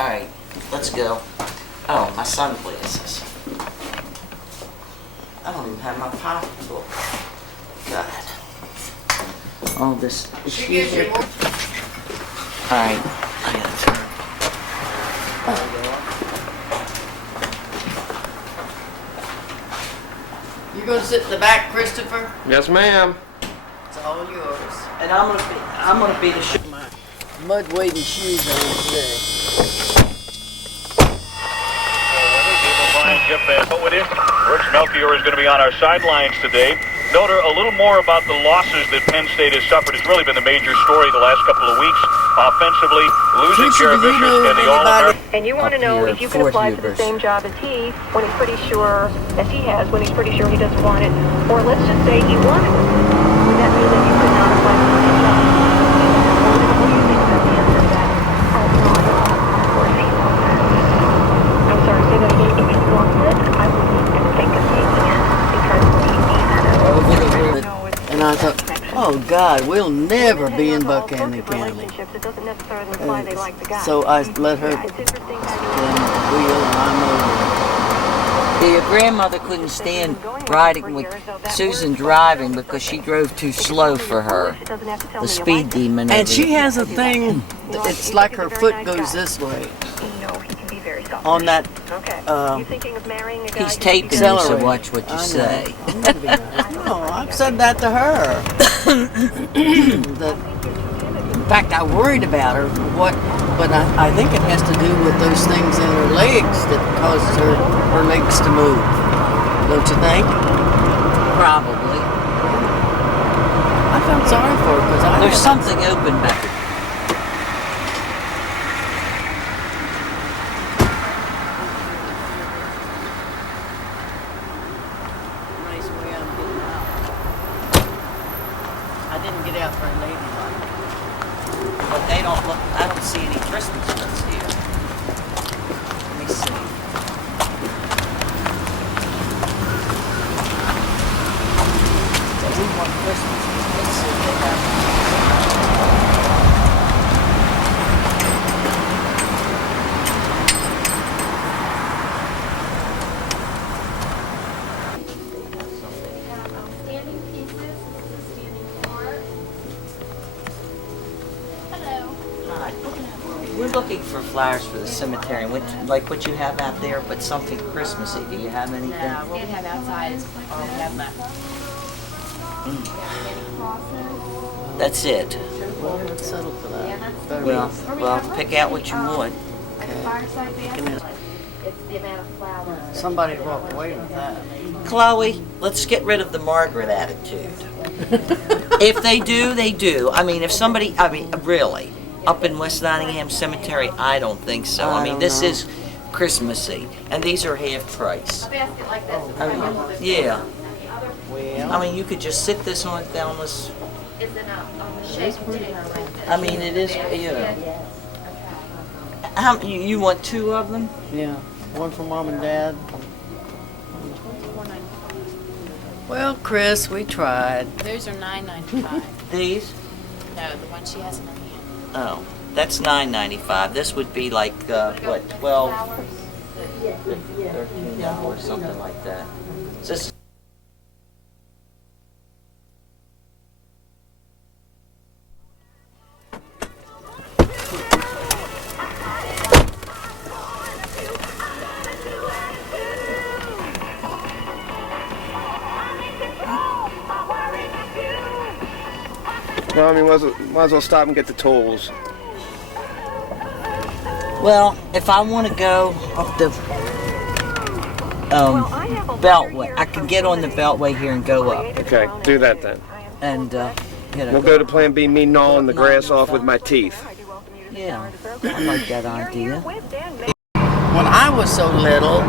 Alright, let's go. Oh, my sunglasses. I don't even have my pocketbook. God. All this. Alright, I gotta turn. You gonna sit in the back, Christopher? Yes, ma'am. It's all yours. And I'm gonna be the My mud wading shoes on today. Rich Melchior is going to be on our sidelines today. Note a little more about the losses that Penn State has suffered. It's really been the major story the last couple of weeks. Offensively, losing Jared Vicious and the All-American. And you want to know if you can apply for the same job as he, when he's pretty sure, as he has, when he's pretty sure he doesn't want it, or let's just say he wanted it. Would that mean that you could not apply for the same job? What do you think about the answer to that? I'm sorry, say that again. If he wants it, I would think of taking it because And I thought, oh God, we'll never be in Buchanan County. So I let her spin the wheel and I'm over. Your grandmother couldn't stand riding with Susan driving because she drove too slow for her. The speed demon. And she has a thing, it's like her foot goes this way. On that, He's taping you, so watch what you say. No, I've said that to her. In fact, I worried about her. But I think it has to do with those things in her legs that causes her legs to move. Don't you think? Probably. I felt sorry for her because There's something open back there. But they don't look, I don't see any Christmas ones here. Let me see. We want Christmas. Let's see if they have. Standing pieces, standing floor. Hello. Hi. We're looking for flowers for the cemetery, like what you have out there, but something Christmassy. Do you have anything? Yeah, what we have outside is all we have left. That's it. Well, let's settle for that. Well, pick out what you want. Fireside dance. It's the amount of flowers. Somebody walked away with that. Chloe, let's get rid of the Margaret attitude. If they do, they do. I mean, if somebody, really, up in West Nottingham Cemetery, I don't think so. I mean, this is Christmassy, and these are half price. A basket like this. Yeah. Well, I mean, you could just sit this on down this. It's in a shaped container like this. I mean, it is, you know. You want two of them? yeah. One for Mom and Dad. Well, Chris, we tried. Those are $9.95. These? No, the one she has in her hand. Oh, that's $9.95. This would be like what, 12, 13 hours, something like that. Is this? Well, I mean, might as well stop and get the tolls. Well, if I want to go up the Beltway, I can get on the Beltway here and go up. Okay, do that then. And, We'll go to Plan B, me gnawing the grass off with my teeth. Yeah, I like that idea. When I was so little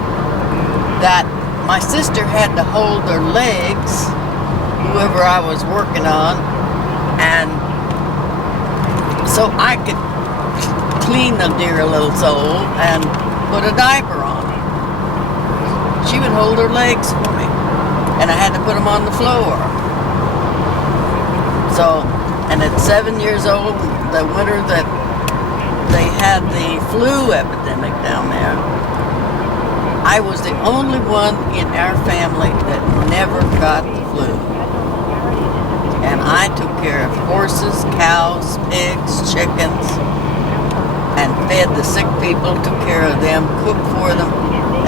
that my sister had to hold their legs, whoever I was working on, and so I could clean the dear little soul and put a diaper on. She would hold her legs for me, and I had to put them on the floor. So, and at 7 years old, the winter that they had the flu epidemic down there, I was the only one in our family that never got the flu. And I took care of horses, cows, pigs, chickens, and fed the sick people, took care of them, cooked for them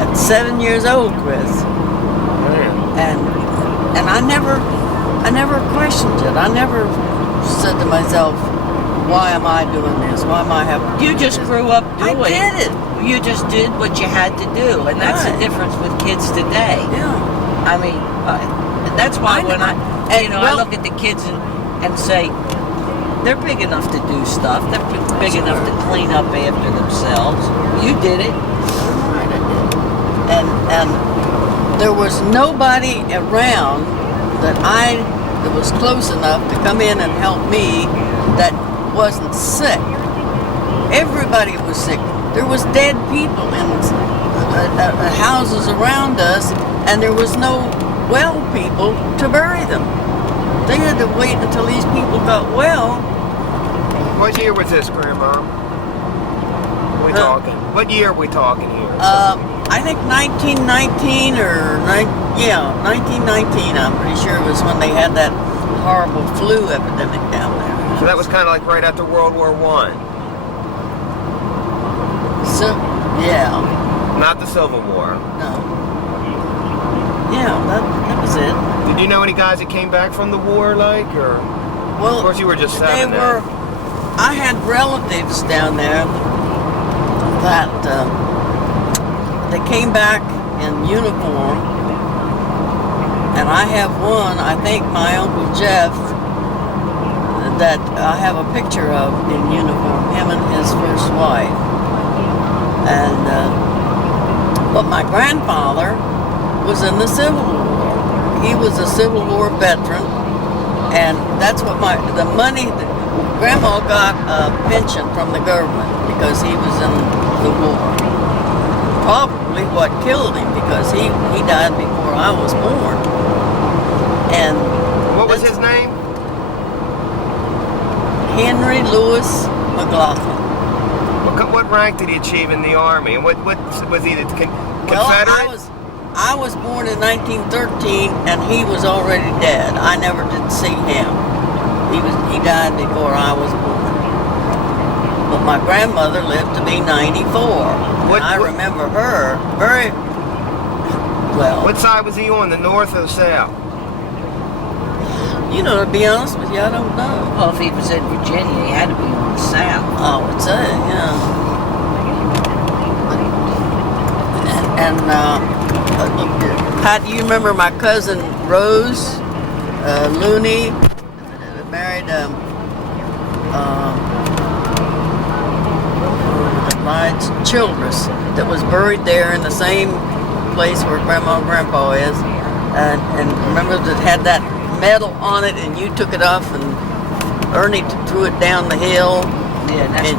at 7 years old, Chris. And I never questioned it. I never said to myself, why am I doing this? Why am I having to You do just this? grew up doing. I did it. You just did what you had to do, and that's Right. the difference with kids today. Yeah. I mean, that's why when I well- look at the kids and say, they're big enough to do stuff. They're big enough to clean up after themselves. You did it. Right, I did. And there was nobody around that was close enough to come in and help me that wasn't sick. Everybody was sick. There was dead people in houses around us, and there was no well people to bury them. They had to wait until these people got well. What year was this, Grandma? We talking? What year are we talking here? I think 1919 1919. I'm pretty sure it was when they had that horrible flu epidemic down there. So that was kind of like right after World War I. So, yeah, Not the Civil War. no. Yeah, that was it. Did you know any guys that came back from the war, like, or? Well, Of course, you were just they 7 were. then. I had relatives down there that they came back in uniform, and I have one. I think my Uncle Jeff that I have a picture of in uniform. Him and his first wife, and but my grandfather was in the Civil War. He was a Civil War veteran, and that's what the money that Grandma got a pension from the government because he was in the war. Probably what killed him because he died before I was born. And What was his name? Henry Louis McLaughlin. What rank did he achieve in the Army? And what was he, the Confederate? Well, I was born in 1913, and he was already dead. I never did see him. He died before I was born. But my grandmother lived to be 94. And I remember her very well. What side was he on, the north or the south? You know, to be honest with you, I don't know. Well, if he was in Virginia, he had to be on the south. I would say, yeah. Pat, do you remember my cousin Rose Looney? Married Childress, that was buried there in the same place where Grandma and Grandpa is, and remember that had that medal on it, and you took it off, and Ernie threw it down the hill. Yeah, and that's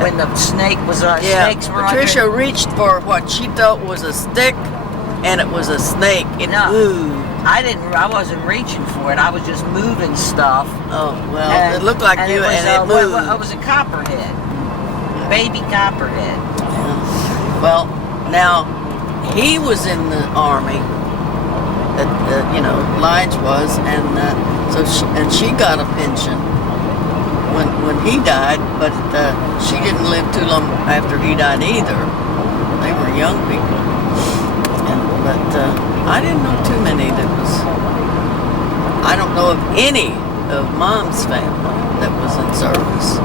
when the snake was snakes were Patricia under. reached for what she thought was a stick, and it was a snake. It moved. I wasn't reaching for it. I was just moving stuff. Oh well, it looked like you, and it moved. It was a copperhead, baby copperhead. Yeah. Well, now he was in the army. Lige was, and she got a pension when he died, but she didn't live too long after he died either. They were young people, but I didn't know too many that was. I don't know of any of Mom's family that was in service,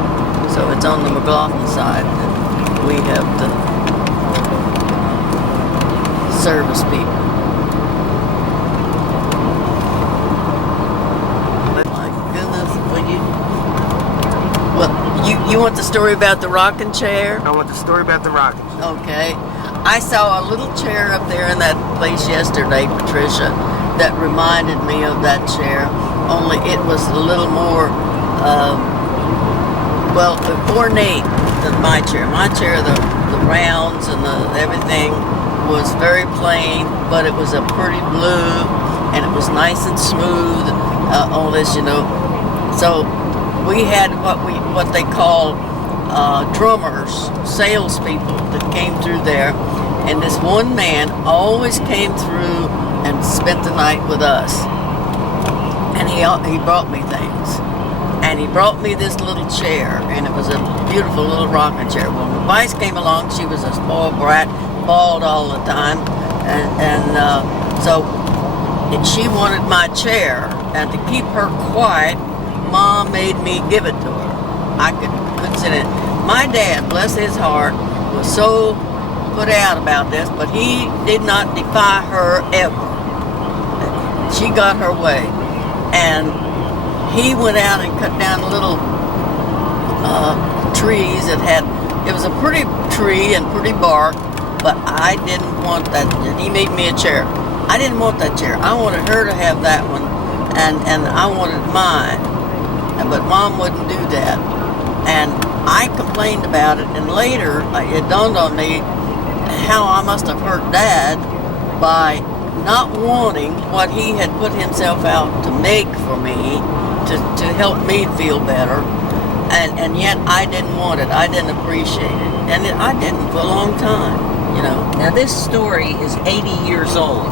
so it's on the McLaughlin side that we have the service people. You want the story about the rocking chair? I want the story about the rocking chair. Okay. I saw a little chair up there in that place yesterday, Patricia, that reminded me of that chair, only it was a little more, ornate than my chair. My chair, the rounds and everything was very plain, but it was a pretty blue, and it was nice and smooth, all this, So we had what they call drummers, salespeople that came through there, and this one man always came through and spent the night with us. And he brought me things. And he brought me this little chair, and it was a beautiful little rocking chair. When Vice came along, she was a spoiled brat, bald all the time, so she wanted my chair, and to keep her quiet, Mom made me give it to her. I couldn't sit in it. My dad, bless his heart, was so put out about this, but he did not defy her ever. She got her way, and he went out and cut down little trees that it was a pretty tree and pretty bark, but I didn't want that. He made me a chair. I didn't want that chair. I wanted her to have that one, and I wanted mine, but Mom wouldn't do that. And I complained about it, and later it dawned on me how I must have hurt Dad by not wanting what he had put himself out to make for me, to help me feel better, and yet I didn't want it. I didn't appreciate it, and I didn't for a long time, you know. Now this story is 80 years old.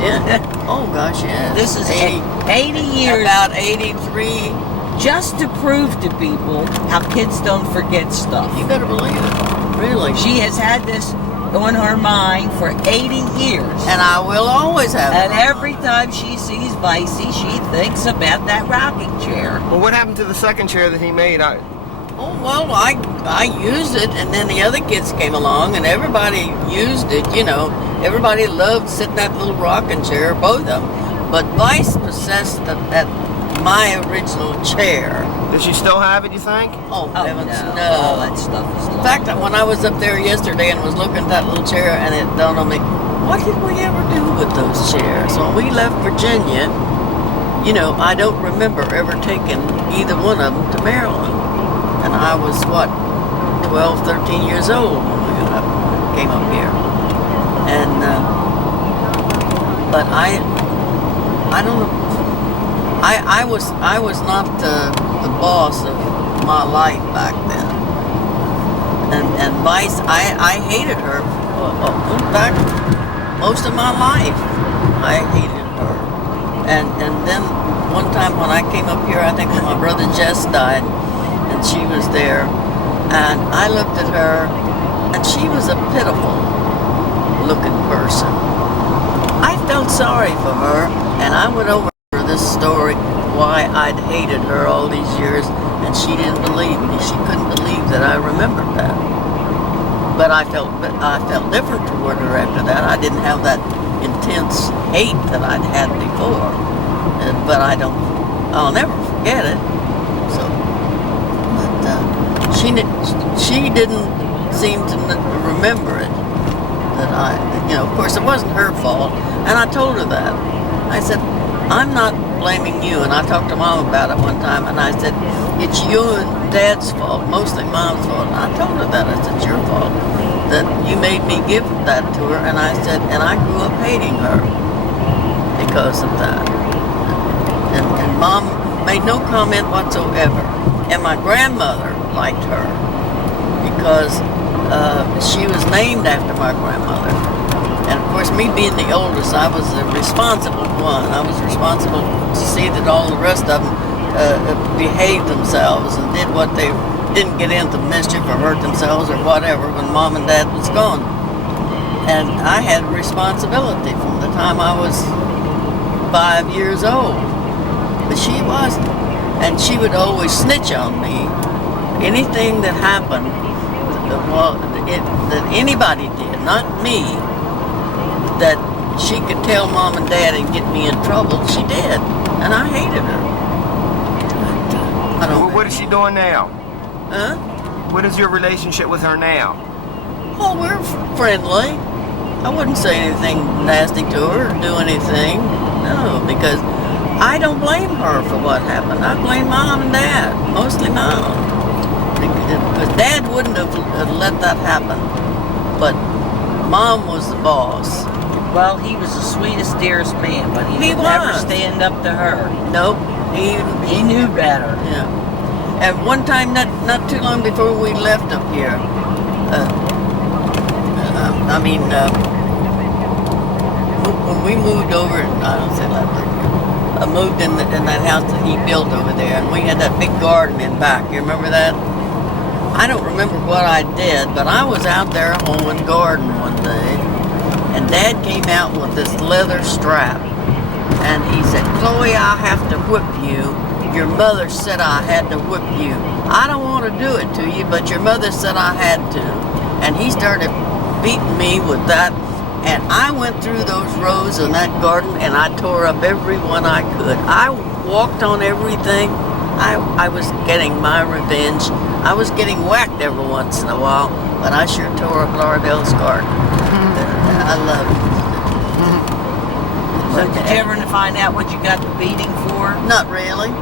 Yeah. Oh gosh, yeah. This is 80 years. About 83. Just to prove to people how kids don't forget stuff. You better believe it. Really. She has had this on her mind for 80 years. And I will always have it. And every time she sees Vicey, she thinks about that rocking chair. Well, what happened to the second chair that he made? Oh, well, I used it, and then the other kids came along, and everybody used it, you know. Everybody loved sitting in that little rocking chair, both of them. But Vice possessed my original chair. Does she still have it, you think? Oh, heavens, no. All that stuff is In fact, when I was up there yesterday and was looking at that little chair, and it dawned on me, what did we ever do with those chairs? When we left Virginia, you know, I don't remember ever taking either one of them to Maryland. And I was, 12, 13 years old when we came up here. And, but I don't know. I was not the boss of my life back then. And Vice, I hated her. In fact, most of my life, I hated her. And then one time when I came up here, I think when my brother Jess died, and she was there, and I looked at her, and she was a pitiful looking person. I felt sorry for her, and I went over this story why I'd hated her all these years, and she didn't believe me. She couldn't believe that I remembered that. But I felt different toward her after that. I didn't have that intense hate that I'd had before. But I'll never forget it. So, but she didn't seem to remember it. Of course, it wasn't her fault, and I told her that. I said, I'm not blaming you, and I talked to Mom about it one time, and I said, it's you and Dad's fault, mostly Mom's fault. And I told her that. I said, it's your fault that you made me give that to her, and I said, and I grew up hating her because of that. And Mom made no comment whatsoever. And my grandmother liked her because she was named after my grandmother. And of course, me being the oldest, I was the responsible one. I was responsible to see that all the rest of them behaved themselves and did what they didn't get into mischief or hurt themselves or whatever when Mom and Dad was gone. And I had responsibility from the time I was 5 years old. But she wasn't. And she would always snitch on me. Anything that happened, that anybody did, not me, that she could tell Mom and Dad and get me in trouble, she did. And I hated her. I don't. Well, what is she doing now? Huh? What is your relationship with her now? Oh, we're friendly. I wouldn't say anything nasty to her or do anything. No, because I don't blame her for what happened. I blame Mom and Dad, mostly Mom. Because Dad wouldn't have let that happen. But Mom was the boss. Well, he was the sweetest, dearest man, but he would never stand up to her. Nope. He knew better. Yeah. And one time, not too long before we left up here, when we moved over, I don't say that, I moved in that house that he built over there, and we had that big garden in back. You remember that? I don't remember what I did, but I was out there hoeing garden one day, and Dad came out with this leather strap, and he said, "Chloe, I have to whip you. Your mother said I had to whip you. I don't want to do it to you, but your mother said I had to." And he started beating me with that, and I went through those rows in that garden, and I tore up every one I could. I walked on everything. I was getting my revenge. I was getting whacked every once in a while, but I sure tore up Laura Bell's garden. I love it. So did you ever find out what you got the beating for? Not really.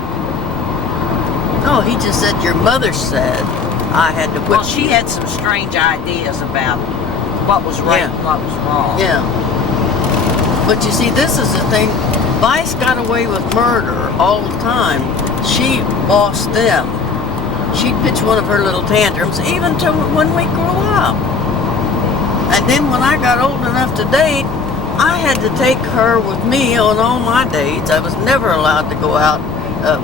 No, he just said your mother said I had to whip Well, she you. had some strange ideas about what was right and what was wrong. Yeah. But you see, this is the thing. Vice got away with murder all the time. She lost them. She'd pitch one of her little tantrums even till when we grew up. And then when I got old enough to date, I had to take her with me on all my dates. I was never allowed to go out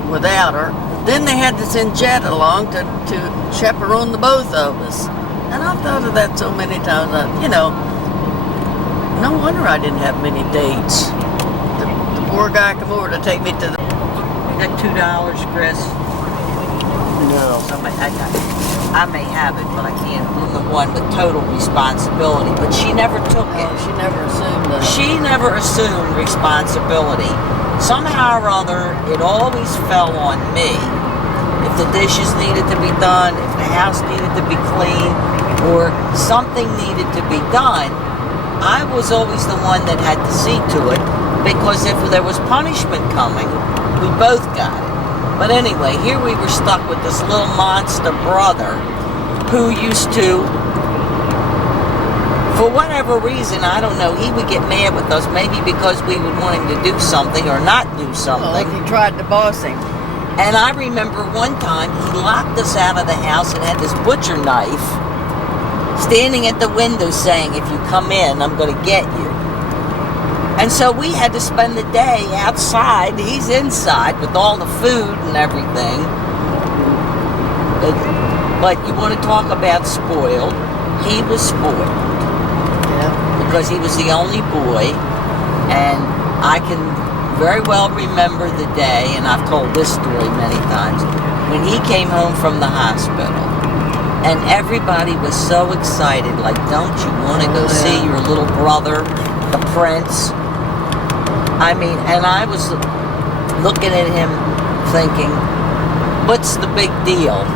without her. Then they had to send Jet along to chaperone the both of us. And I've thought of that so many times. No wonder I didn't have many dates. The poor guy come over to take me to the... That $2, Chris? No. Somebody, I may have it, but I can't. I'm the one with total responsibility. But she never took it. She never assumed that. She never assumed responsibility. Somehow or other, it always fell on me. If the dishes needed to be done, if the house needed to be clean, or something needed to be done, I was always the one that had to see to it, because if there was punishment coming, we both got it. But anyway, here we were stuck with this little monster brother who used to, for whatever reason, I don't know, he would get mad with us, maybe because we would want him to do something or not do something. Well, if you tried to boss him. And I remember one time he locked us out of the house and had this butcher knife standing at the window saying, "If you come in, I'm going to get you." And so we had to spend the day outside. He's inside with all the food and everything. But you want to talk about spoiled? He was spoiled. Yeah. Because he was the only boy. And I can very well remember the day, and I've told this story many times, when he came home from the hospital. And everybody was so excited, like, don't you want to go see your little brother, the prince? I mean, and I was looking at him thinking, what's the big deal?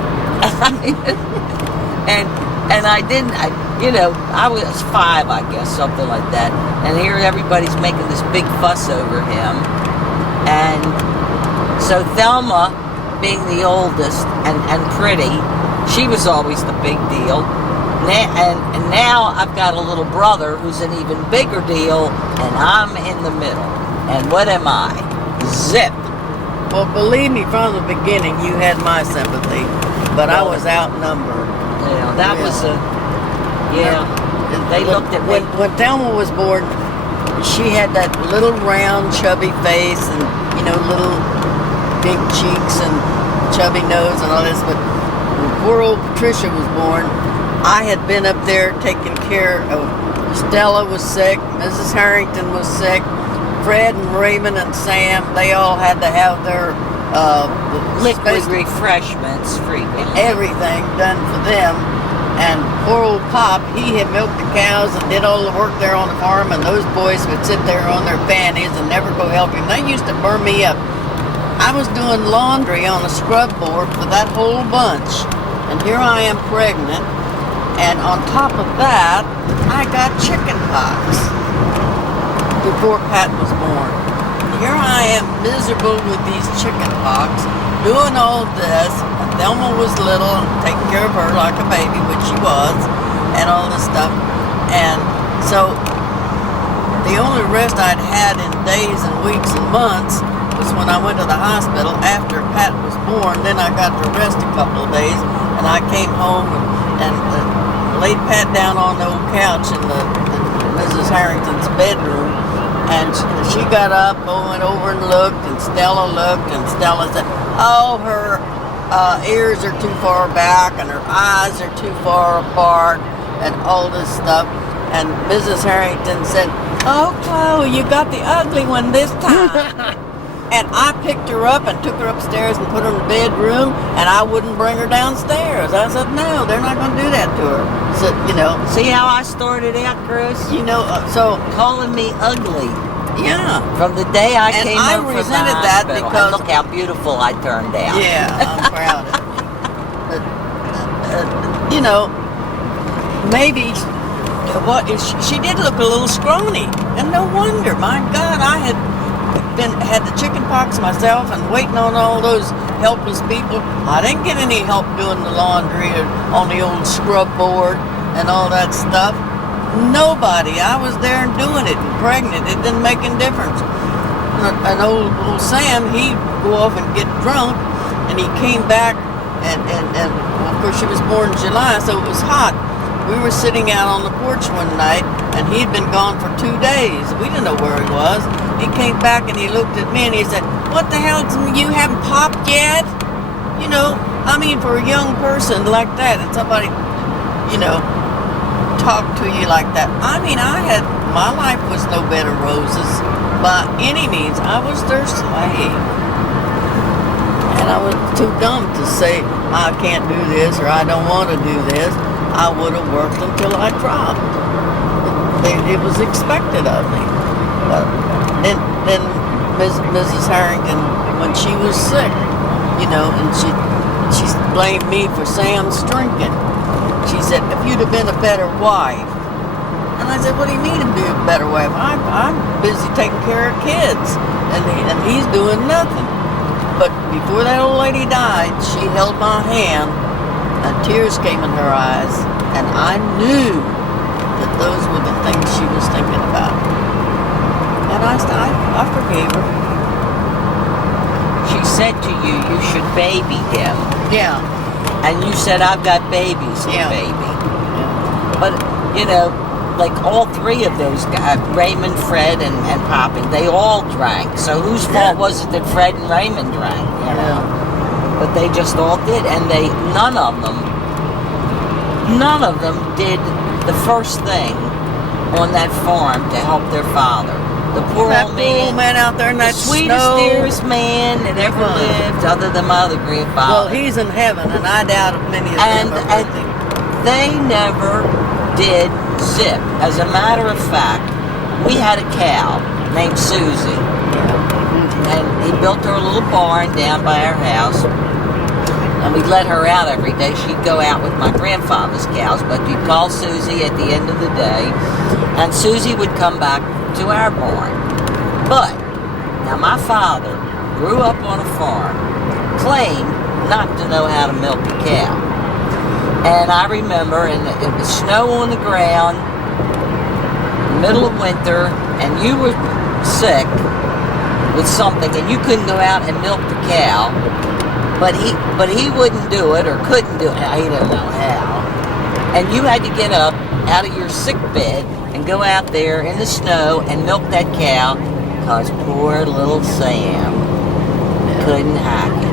and I didn't, I was 5, I guess, something like that. And here everybody's making this big fuss over him. And so Thelma, being the oldest and pretty, she was always the big deal. And now I've got a little brother who's an even bigger deal, and I'm in the middle. And what am I? Zip. Well, believe me, from the beginning, you had my sympathy, but I was outnumbered. Yeah, that was a... Yeah, they looked at me. When Thelma was born, she had that little round, chubby face and, little big cheeks and chubby nose and all this, but when poor old Patricia was born, I had been up there taking care of... Stella was sick, Mrs. Harrington was sick, Fred and Raymond and Sam, they all had to have their liquid refreshments frequently. Everything done for them. And poor old Pop, he had milked the cows and did all the work there on the farm, and those boys would sit there on their fannies and never go help him. They used to burn me up. I was doing laundry on a scrub board for that whole bunch, and here I am pregnant, and on top of that, I got chicken pox before Pat was born. Here I am miserable with these chicken pox, doing all this. Thelma was little and taking care of her like a baby, which she was, and all this stuff. And so the only rest I'd had in days and weeks and months was when when I went to the hospital after Pat was born. Then I got to rest a couple of days, and I came home and laid Pat down on the old couch in the Mrs. Harrington's bedroom, and she got up, went over and looked, and Stella looked, and Stella said, "Oh, her ears are too far back, and her eyes are too far apart, and all this stuff." And Mrs. Harrington said, "Oh, Chloe, you got the ugly one this time." And I picked her up and took her upstairs and put her in the bedroom, and I wouldn't bring her downstairs. I said, "No, they're not going to do that to her." So, See how I started out, Chris? So Calling me ugly. yeah. From the day I And came I home from the resented that hospital. because- And look how beautiful I turned out. Yeah, I'm proud of you. But, maybe she did look a little scrawny, and no wonder. My God, I had the chicken pox myself and waiting on all those helpless people. I didn't get any help doing the laundry or on the old scrub board and all that stuff. Nobody. I was there and doing it and pregnant. It didn't make any difference. And old Sam, he'd go off and get drunk, and he came back, and of course she was born in July, so it was hot. We were sitting out on the porch one night, and he'd been gone for 2 days. We didn't know where he was. He came back and he looked at me and he said, "What the hell, you haven't popped yet?" For a young person like that, and somebody, talk to you like that. My life was no bed of roses by any means. I was their slave. And I was too dumb to say, "I can't do this," or "I don't want to do this." I would have worked until I dropped. It was expected of me. But then Mrs. Harrington, when she was sick, and she blamed me for Sam's drinking. She said, "If you'd have been a better wife." And I said, "What do you mean to be a better wife? I'm busy taking care of kids, and he's doing nothing." But before that old lady died, she held my hand, and tears came in her eyes, and I knew that those were the things she was thinking about. And I forgave her. She said to you, you should baby him. Yeah. And you said, "I've got babies, Yeah. baby." But, like all three of those guys, Raymond, Fred, and Poppy, they all drank. So whose fault was it that Fred and Raymond drank? But they just all did, and none of them did the first thing on that farm to help their father. The poor old man out there in that the sweetest, snow. dearest man that ever lived, other than my other grandfather. Well, he's in heaven, and I doubt if many of them are with him. They never did zip. As a matter of fact, we had a cow named Susie, and he built her a little barn down by our house, and we'd let her out every day. She'd go out with my grandfather's cows, but you'd call Susie at the end of the day, and Susie would come back to our barn. But now my father grew up on a farm, claimed not to know how to milk a cow. And I remember it was snow on the ground, middle of winter, and you were sick with something, and you couldn't go out and milk the cow. But he wouldn't do it, or couldn't do it. He didn't know how. And you had to get up out of your sick bed and go out there in the snow and milk that cow, because poor little Sam couldn't hack it.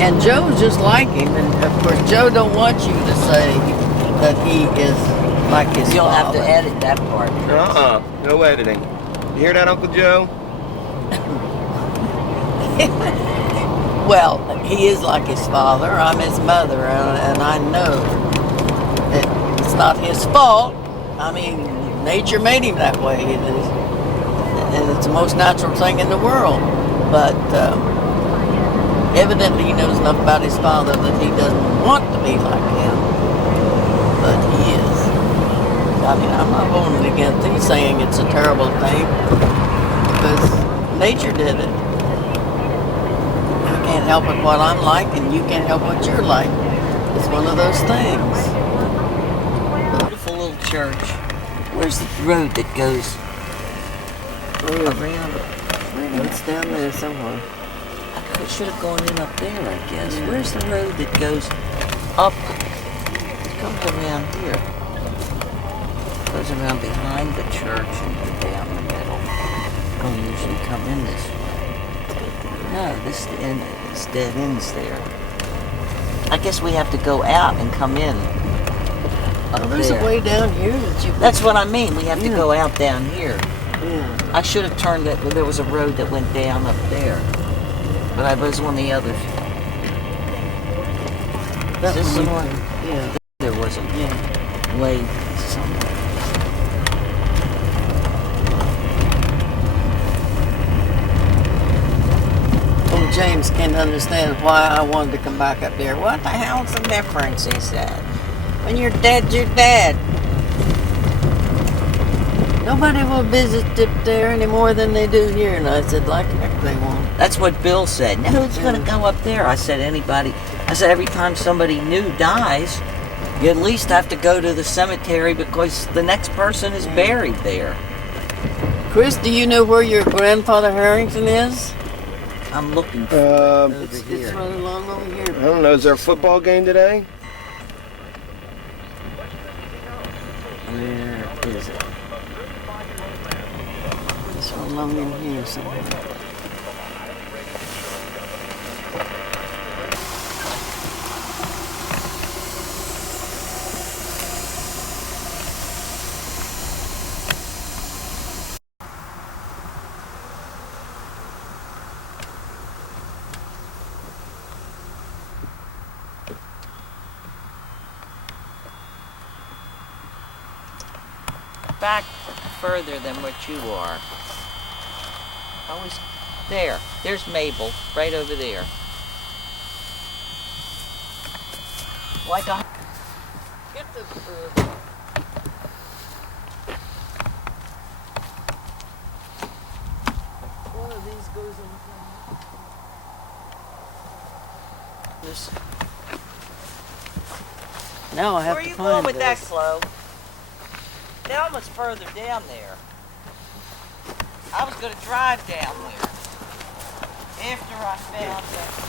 And Joe's just like him, and of course Joe don't want you to say that he is like his You'll have father. to edit that part. No editing. You hear that, Uncle Joe? Well, he is like his father. I'm his mother, and I know that it's not his fault. Nature made him that way, and it's the most natural thing in the world. But evidently he knows enough about his father that he doesn't want to be like him, but he is. I'm not voting against him saying it's a terrible thing, because nature did it. I can't help it what I'm like, and you can't help what you're like. It's one of those things. Beautiful little church. Where's the road that goes around. It's down there somewhere. I should have gone in up there, I guess. Where's the road that goes up? It comes around here. It goes around behind the church and down the middle. Don't usually come in this way. No, this dead ends there. I guess we have to go out and come in. There's a way down here that you. That's what I mean. We have to go out down here. Yeah. I should have turned it. There was a road that went down up there, but I was on the other. Is this the one? Yeah. There was a way somewhere. Well, James can't understand why I wanted to come back up there. What the hell's the difference? He said. When you're dead, you're dead. Nobody will visit up there any more than they do here. And I said, like heck they won't. That's what Bill said. Now who's going to go up there? I said, anybody. I said, every time somebody new dies, you at least have to go to the cemetery because the next person is buried there. Chris, do you know where your grandfather Harrington is? I'm looking for it over It's here. right along over here. I don't know. Is there a football game today? Where is it? It's right along in here somewhere. Back further than what you are. Always there. There's Mabel, right over there. Like a. Get the. One of these goes in. This. Now I have Where are to you find going with that, this. Chloe? That one's further down there. I was going to drive down there after I found that.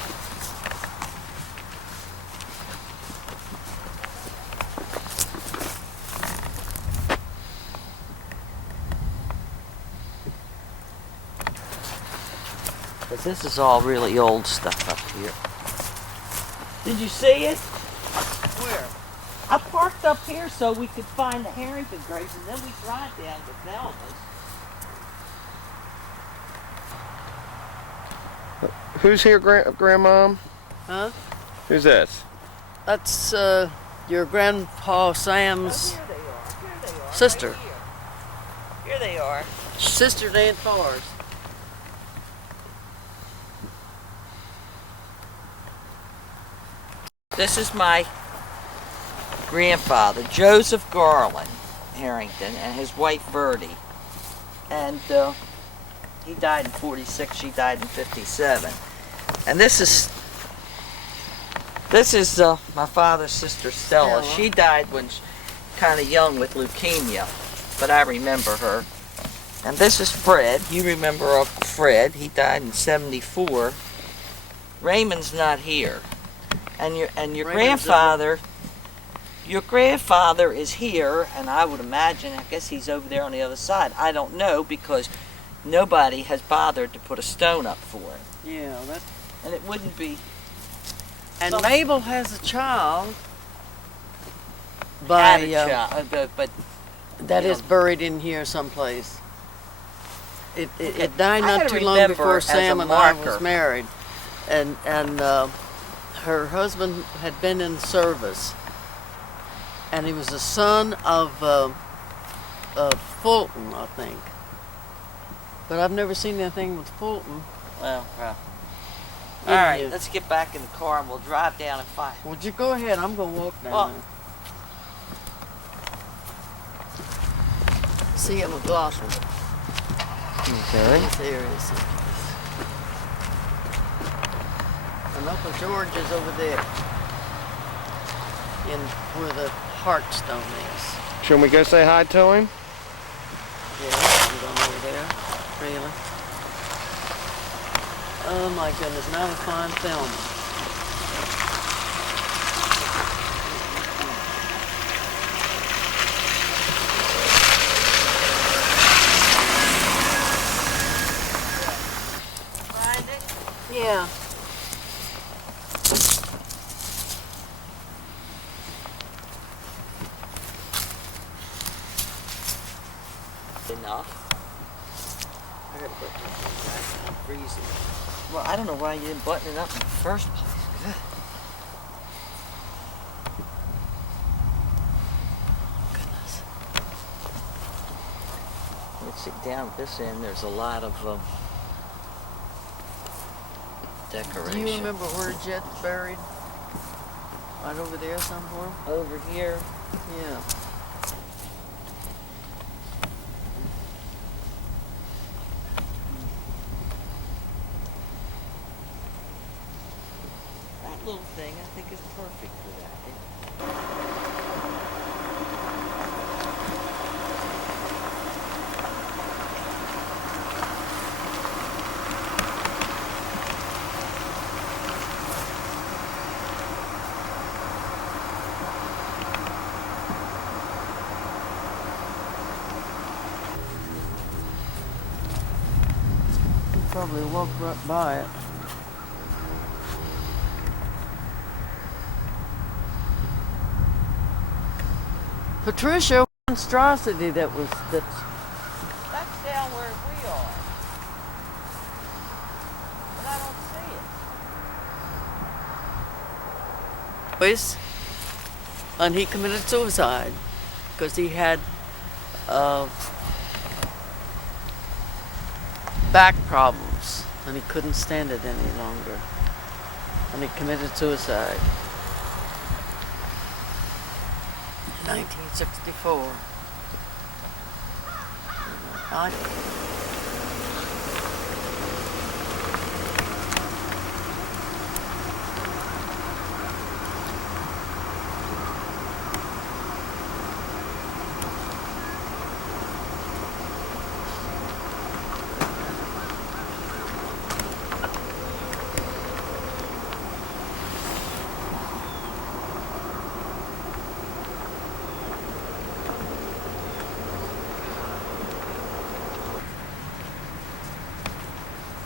But this is all really old stuff up here. Did you see it? Where? I parked up here so we could find the Harrington graves, and then we drive down to Velma's. Who's here, Grandma? Huh? Who's this? That's your grandpa Sam's Here they are. sister. Right here they are. Sister to Aunt Forrest. This is my grandfather, Joseph Garland Harrington, and his wife Bertie. And he died in 46, she died in 57. And this is my father's sister Stella. She died when kind of young with leukemia, but I remember her. And this is Fred. You remember Fred. He died in 74. Raymond's not here. And your grandfather, your grandfather is here, and I would imagine, I guess he's over there on the other side. I don't know because nobody has bothered to put a stone up for him. Yeah, that. And it wouldn't be. And Some- Mabel has a child. Had By a child, but that you is know. buried in here someplace. It died I not gotta too long remember before as a Sam and I marker. was married, and her husband had been in service, and he was the son of Fulton, I think. But I've never seen anything with Fulton. well. In All right, here. let's get back in the car and we'll drive down and find. Would you go ahead? I'm gonna walk down Well- there. See a McLaughlin. Okay. This area is. And Uncle George is over there. In where the Heartstone is. Shouldn't we go say hi to him? Yeah, he's on over there. Really? Oh my goodness, not a fine film. Find it? Yeah. Enough. I gotta button it back. I'm freezing. Well, I don't know why you didn't button it up in the first place. Goodness. Let's see, down at this end, there's a lot of decoration. Do you remember where Jet's buried? Right over there somewhere? Over here. Yeah. That little thing, I think, is perfect for that. Probably walked right by it. Patricia, monstrosity that's That's down where we are. But I don't see it. always, and he committed suicide because he had back problems and he couldn't stand it any longer, and he committed suicide. 1964.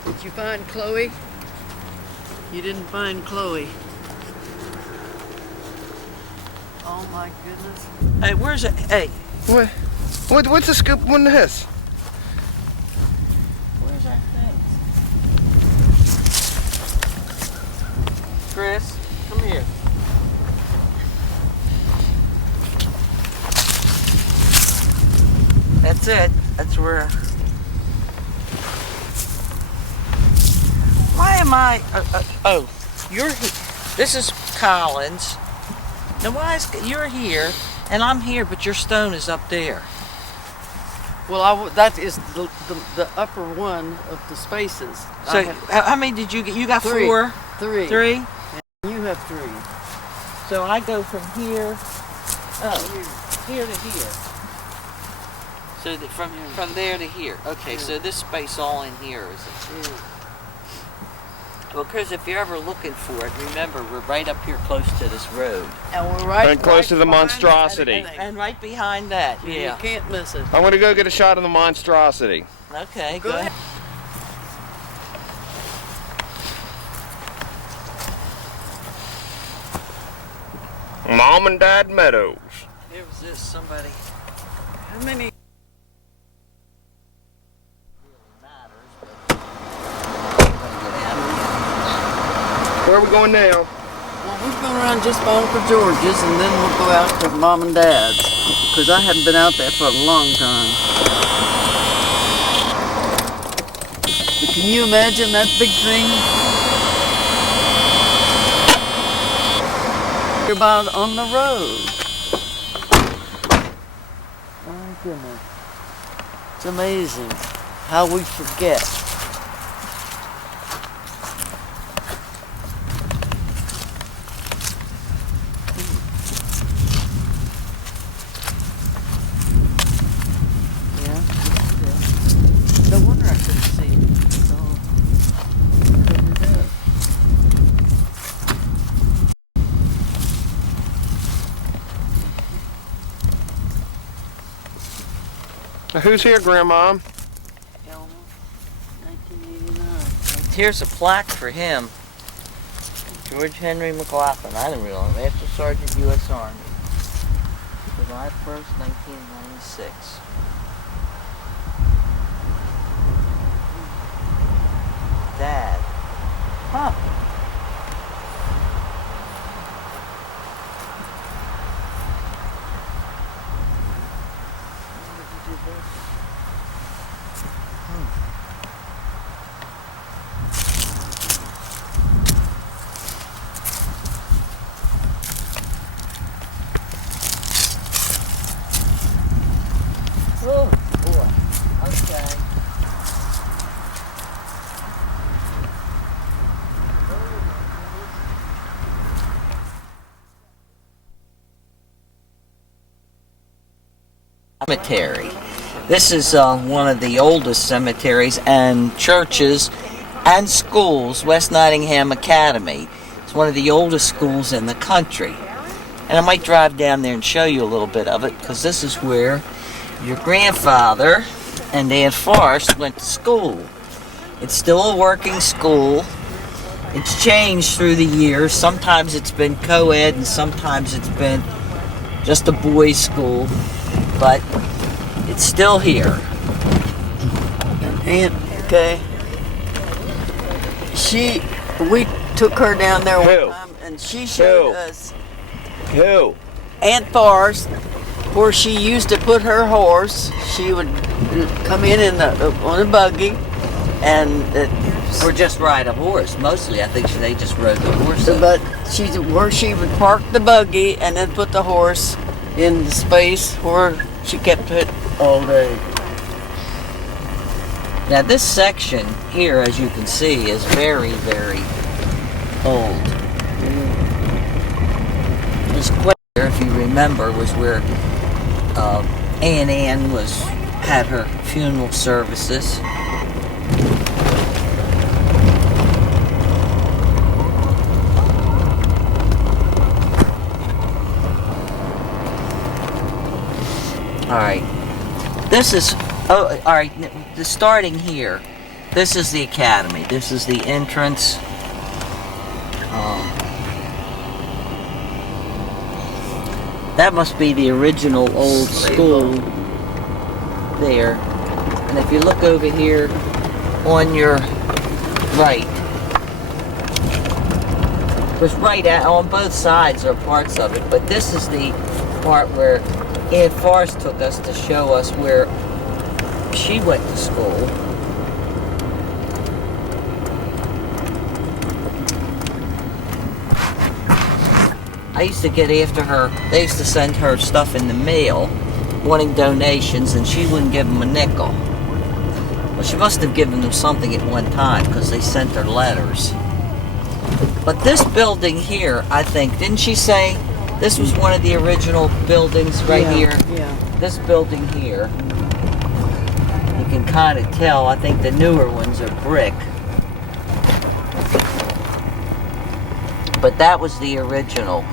Did you find Chloe? You didn't find Chloe. Oh my goodness. Hey, where's it? Hey, What's the scoop on this? where's our thing? Chris, come here. That's it. That's where. Why am I? Oh, you're here. This is Collins. Now, why is you're here and I'm here, but your stone is up there? Well, that is the upper one of the spaces. So, how many did you get? You got Three. 4? Three. 3? You have 3. So I go from here, here to here. So from there to here. Okay, so this space all in here, is it? Yeah. Well, Chris, if you're ever looking for it, remember we're right up here close to this road. And we're right And close to the behind monstrosity. that. And right behind that, yeah. You can't miss it. I'm gonna go get a shot of the monstrosity. Okay, Go go ahead. ahead. Mom and Dad Meadows. Here was this, somebody. How many? Where are we going now? Well, we're going around just by Uncle George's, and then we'll go out to Mom and Dad's, because I haven't been out there for a long time. But can you imagine that big thing? You're about on the road. Oh my goodness. It's amazing how we forget. Yeah. No wonder I Who's here, Grandma? 1989. Here's a plaque for him. George Henry McLaughlin. I didn't realize. Master Sergeant, U.S. Army. July 1st, 1996. Dad. Huh. When did you do this? Oh boy. Okay. Cemetery. This is one of the oldest cemeteries and churches and schools, West Nottingham Academy. It's one of the oldest schools in the country. And I might drive down there and show you a little bit of it, because this is where your grandfather and Aunt Forrest went to school. It's still a working school. It's changed through the years. Sometimes it's been co-ed and sometimes it's been just a boys' school. But it's still here. Aunt, okay. We took her down there Who? one time and she showed Who? us Who? Aunt Forrest, where she used to put her horse. She would come in on a buggy and Or just ride a horse. Mostly, I think they just rode the horse. but where she would park the buggy and then put the horse in the space where she kept it all day. Now this section here, as you can see, is very, very old. This square, if you remember, was where Aunt Ann had her funeral services. All right, this is, all right, starting here, this is the academy. This is the entrance. That must be the original old school there. And if you look over here on your right, there's on both sides are parts of it, but this is the part where Aunt Forrest took us to show us where she went to school. I used to get after her. They used to send her stuff in the mail, wanting donations, and she wouldn't give them a nickel. Well, she must have given them something at one time, because they sent her letters. But this building here, I think, didn't she say this was one of the original buildings right here? Yeah. This building here, you can kind of tell. I think the newer ones are brick. But that was the original.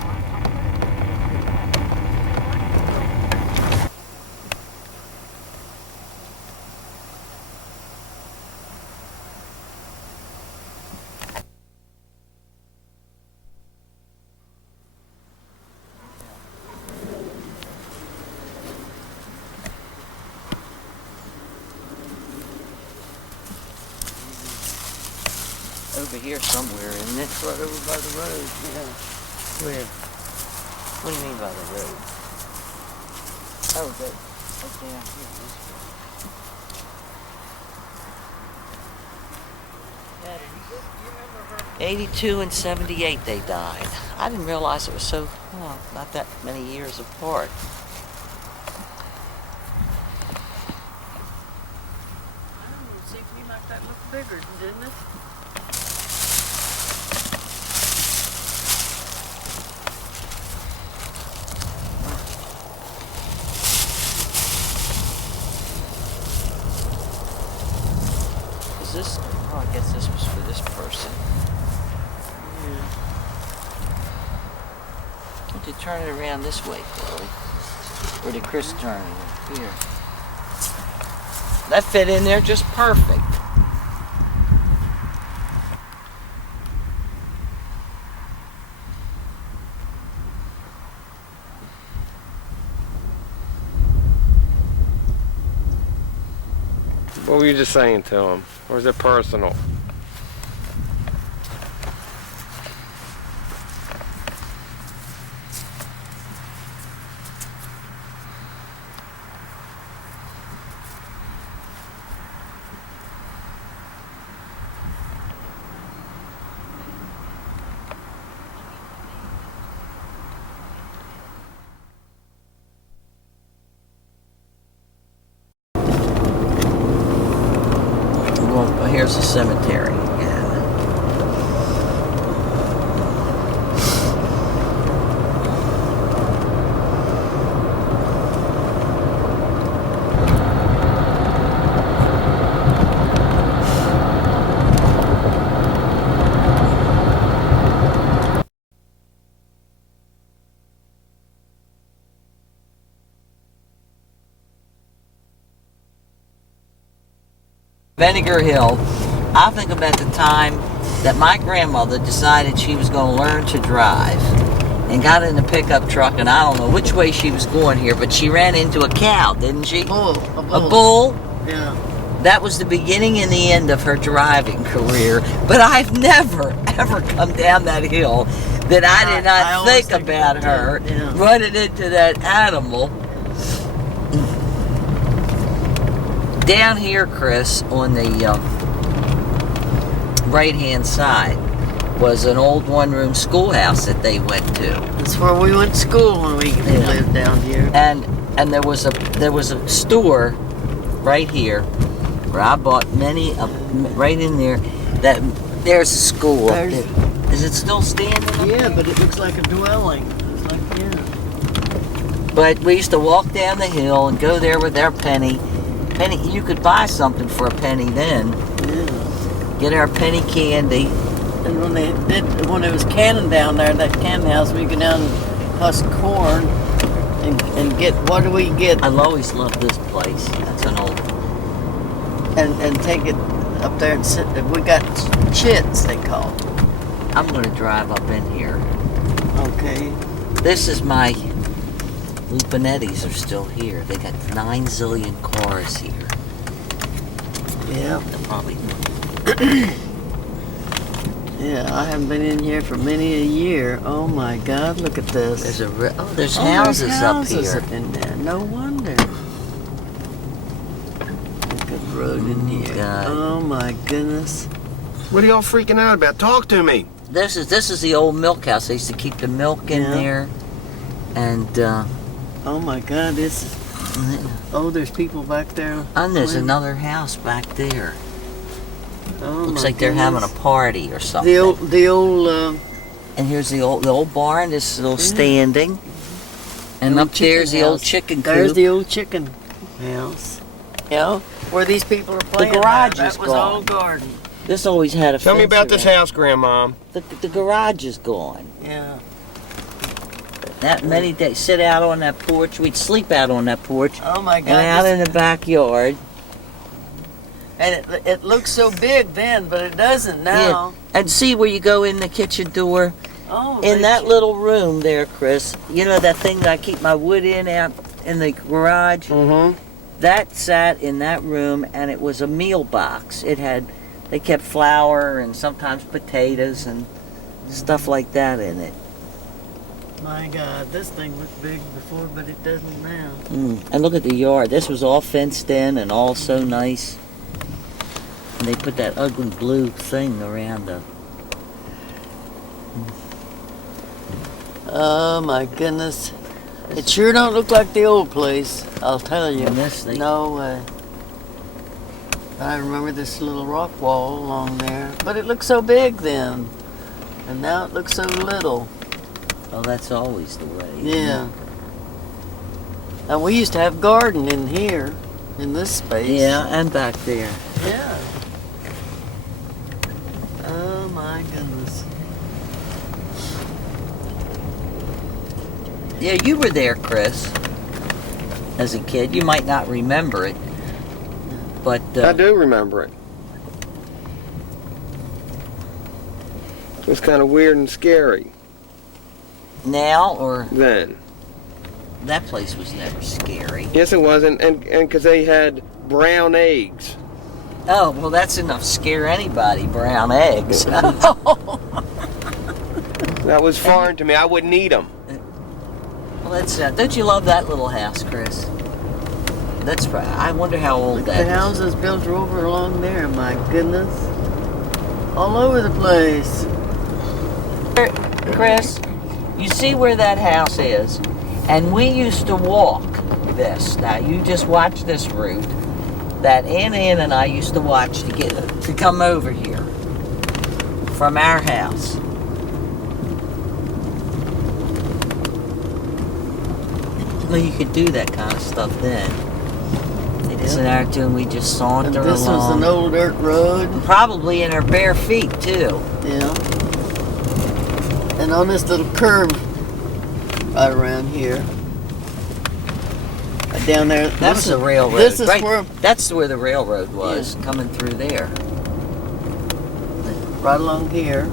Over here somewhere, isn't it? Right over by the road, yeah. Where? What do you mean by the road? Oh, good. Okay, 82 and 78 they died. I didn't realize it was so, not that many years apart. It seemed to me like that looked bigger, didn't it? Is this, I guess this was for this person. Yeah. Why don't you turn it around this way, Chloe? Or did Chris turn it here? That fit in there just perfect. What were you just saying to him? Or is it personal? Well, here's the cemetery again. Vinegar Hill, I think about the time that my grandmother decided she was going to learn to drive and got in the pickup truck, and I don't know which way she was going here, but she ran into a cow, didn't she? A bull. A bull? Yeah. That was the beginning and the end of her driving career, but I've never, ever come down that hill that I did not always think about her yeah. running into that animal. Down here, Chris, on the right-hand side, was an old one-room schoolhouse that they went to. That's where we went to school when we lived down here. And there was a store right here where I bought many right in there. There's a school. Is it still standing? Yeah, but it looks like a dwelling. It's like, yeah. But we used to walk down the hill and go there with our penny. You could buy something for a penny then. Yeah. Get our penny candy. And when it was canning down there, that canning house, we go down and husk corn and get, what do we get? I've always loved this place. That's an old. And take it up there and sit. We got chits, they call them. I'm going to drive up in here. Okay. This is my Lupinettis are still here. They got 9 zillion cars here. Yeah. They're probably. Yeah, I haven't been in here for many a year. Oh my God, look at this. There's houses up here. Up in there. No wonder. Good road in here. God. Oh my goodness. What are y'all freaking out about? Talk to me. This is the old milk house. They used to keep the milk in there, and. Oh my God, oh, there's people back there. And there's another house back there. Oh, looks like they're having a party or something. The old. And here's the old barn is still standing. And up there's the old chicken coop. There's the old chicken house. Yeah, where these people are playing. The garage that is was gone. all garden. This always had a. Tell me about this around. house, Grandma. The garage is gone. Yeah. That many days, sit out on that porch. We'd sleep out on that porch. Oh my God. And out in the backyard. And it looks so big then, but it doesn't now. Yeah. And see where you go in the kitchen door? Oh. In that little room there, Chris. You know that thing that I keep my wood in out in the garage? Mm-hmm. That sat in that room, and it was a meal box. They kept flour and sometimes potatoes and stuff like that in it. My God, this thing looked big before, but it doesn't now. And look at the yard. This was all fenced in and all so nice. And they put that ugly blue thing around the... Oh my goodness. It sure don't look like the old place, I'll tell you. No way. I remember this little rock wall along there. But it looked so big then. And now it looks so little. Oh, that's always the way. Yeah. And we used to have garden in here, in this space. Yeah, and back there. Yeah. Oh my goodness. Yeah, you were there, Chris, as a kid. You might not remember it, But I do remember it. It was kind of weird and scary now, or then. that place was never scary. Yes, it was, and because they had brown eggs. Oh, well, that's enough to scare anybody, brown eggs. That was foreign to me. I wouldn't eat them. Well, that's don't you love that little house, Chris? That's I wonder how old Look that at the is. houses built over along there, my goodness. All over the place. Chris, you see where that house is? And we used to walk this. Now, you just watch this route that Ann and I used to watch to come over here from our house. Well, you could do that kind of stuff then. It isn't our tune, we just saunter And this along. was an old dirt road. Probably in our bare feet, too. Yeah. And on this little curve right around here. Down there. That was the railroad. This is right. where, That's where the railroad was, coming through there. right along here.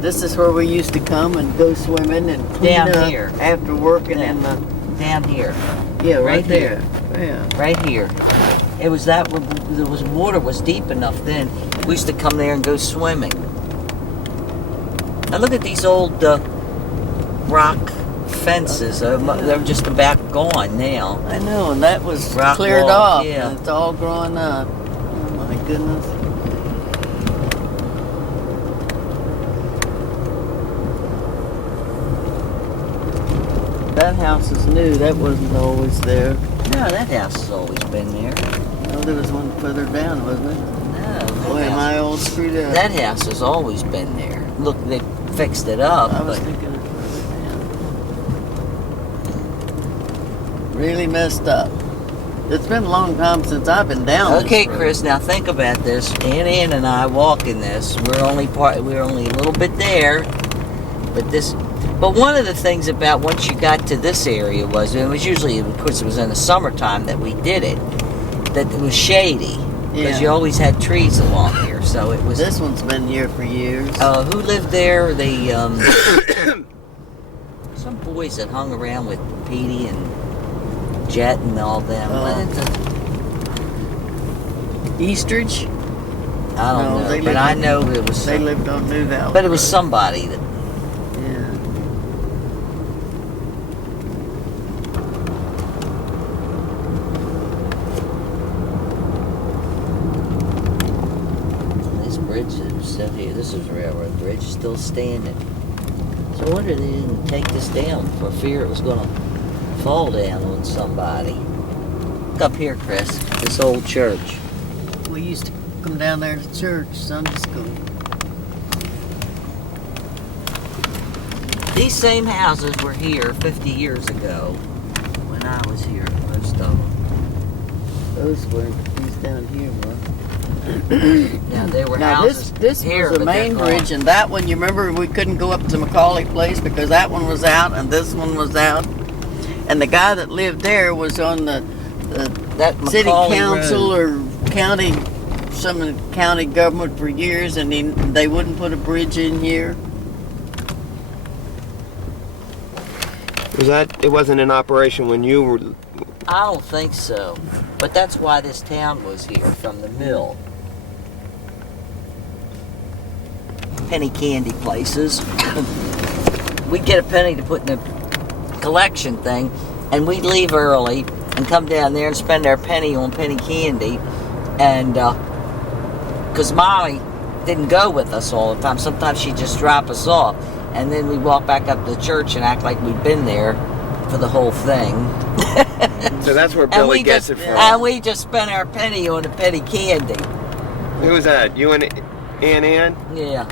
This is where we used to come and go swimming and clean Down up here. after working in the, Down here. yeah, right right there. there. Yeah. Right here. It was that, there was water was deep enough then. We used to come there and go swimming. Now look at these old rock fences. They're just about gone now. I know, and that was Rock cleared wall, off. yeah. And it's all growing up. Oh my goodness. That house is new. That wasn't always there. No, that house has always been there. No, there was one further down, wasn't it? No, Boy, am I all screwed up. that house has always been there. Look, they fixed it up, I was but thinking of further down. Really messed up. It's been a long time since I've been down okay, this road. Chris. Now think about this. Ann and I walking this. We're only a little bit there, but this. But one of the things about once you got to this area was it was usually, of course, it was in the summertime that we did it. That it was shady because Yeah. you always had trees along here, so it was. This one's been here for years. Who lived there? The some boys that hung around with Petey and Jet and all them. Eastridge? I don't No, know, they but lived I on- know it was. They lived on New Valley. But it was somebody that. Yeah. This bridge is still here. This is a railroad bridge, still standing. So I wonder they didn't take this down for fear it was going to fall down on somebody. Look up here, Chris. This old church. We used to come down there to church, Sunday school. These same houses were here 50 years ago when I was here, most of them. Those were these down here, were. Now, there were Now houses this here, was the but they're main gone. bridge, and that one, you remember we couldn't go up to Macaulay Place because that one was out and this one was out. And the guy that lived there was on the That city Macaulay council Road. or county, some of the county government for years, and they wouldn't put a bridge in here. Was that? It wasn't in operation when you were. I don't think so. But that's why this town was here, from the mill. Penny candy places. We'd get a penny to put in the collection thing, and we'd leave early and come down there and spend our penny on penny candy. And, because Molly didn't go with us all the time. Sometimes she'd just drop us off. And then we'd walk back up to the church and act like we'd been there for the whole thing. So that's where Billy gets it from. And we just spent our penny on the penny candy. Who was that? You and Ann? Yeah.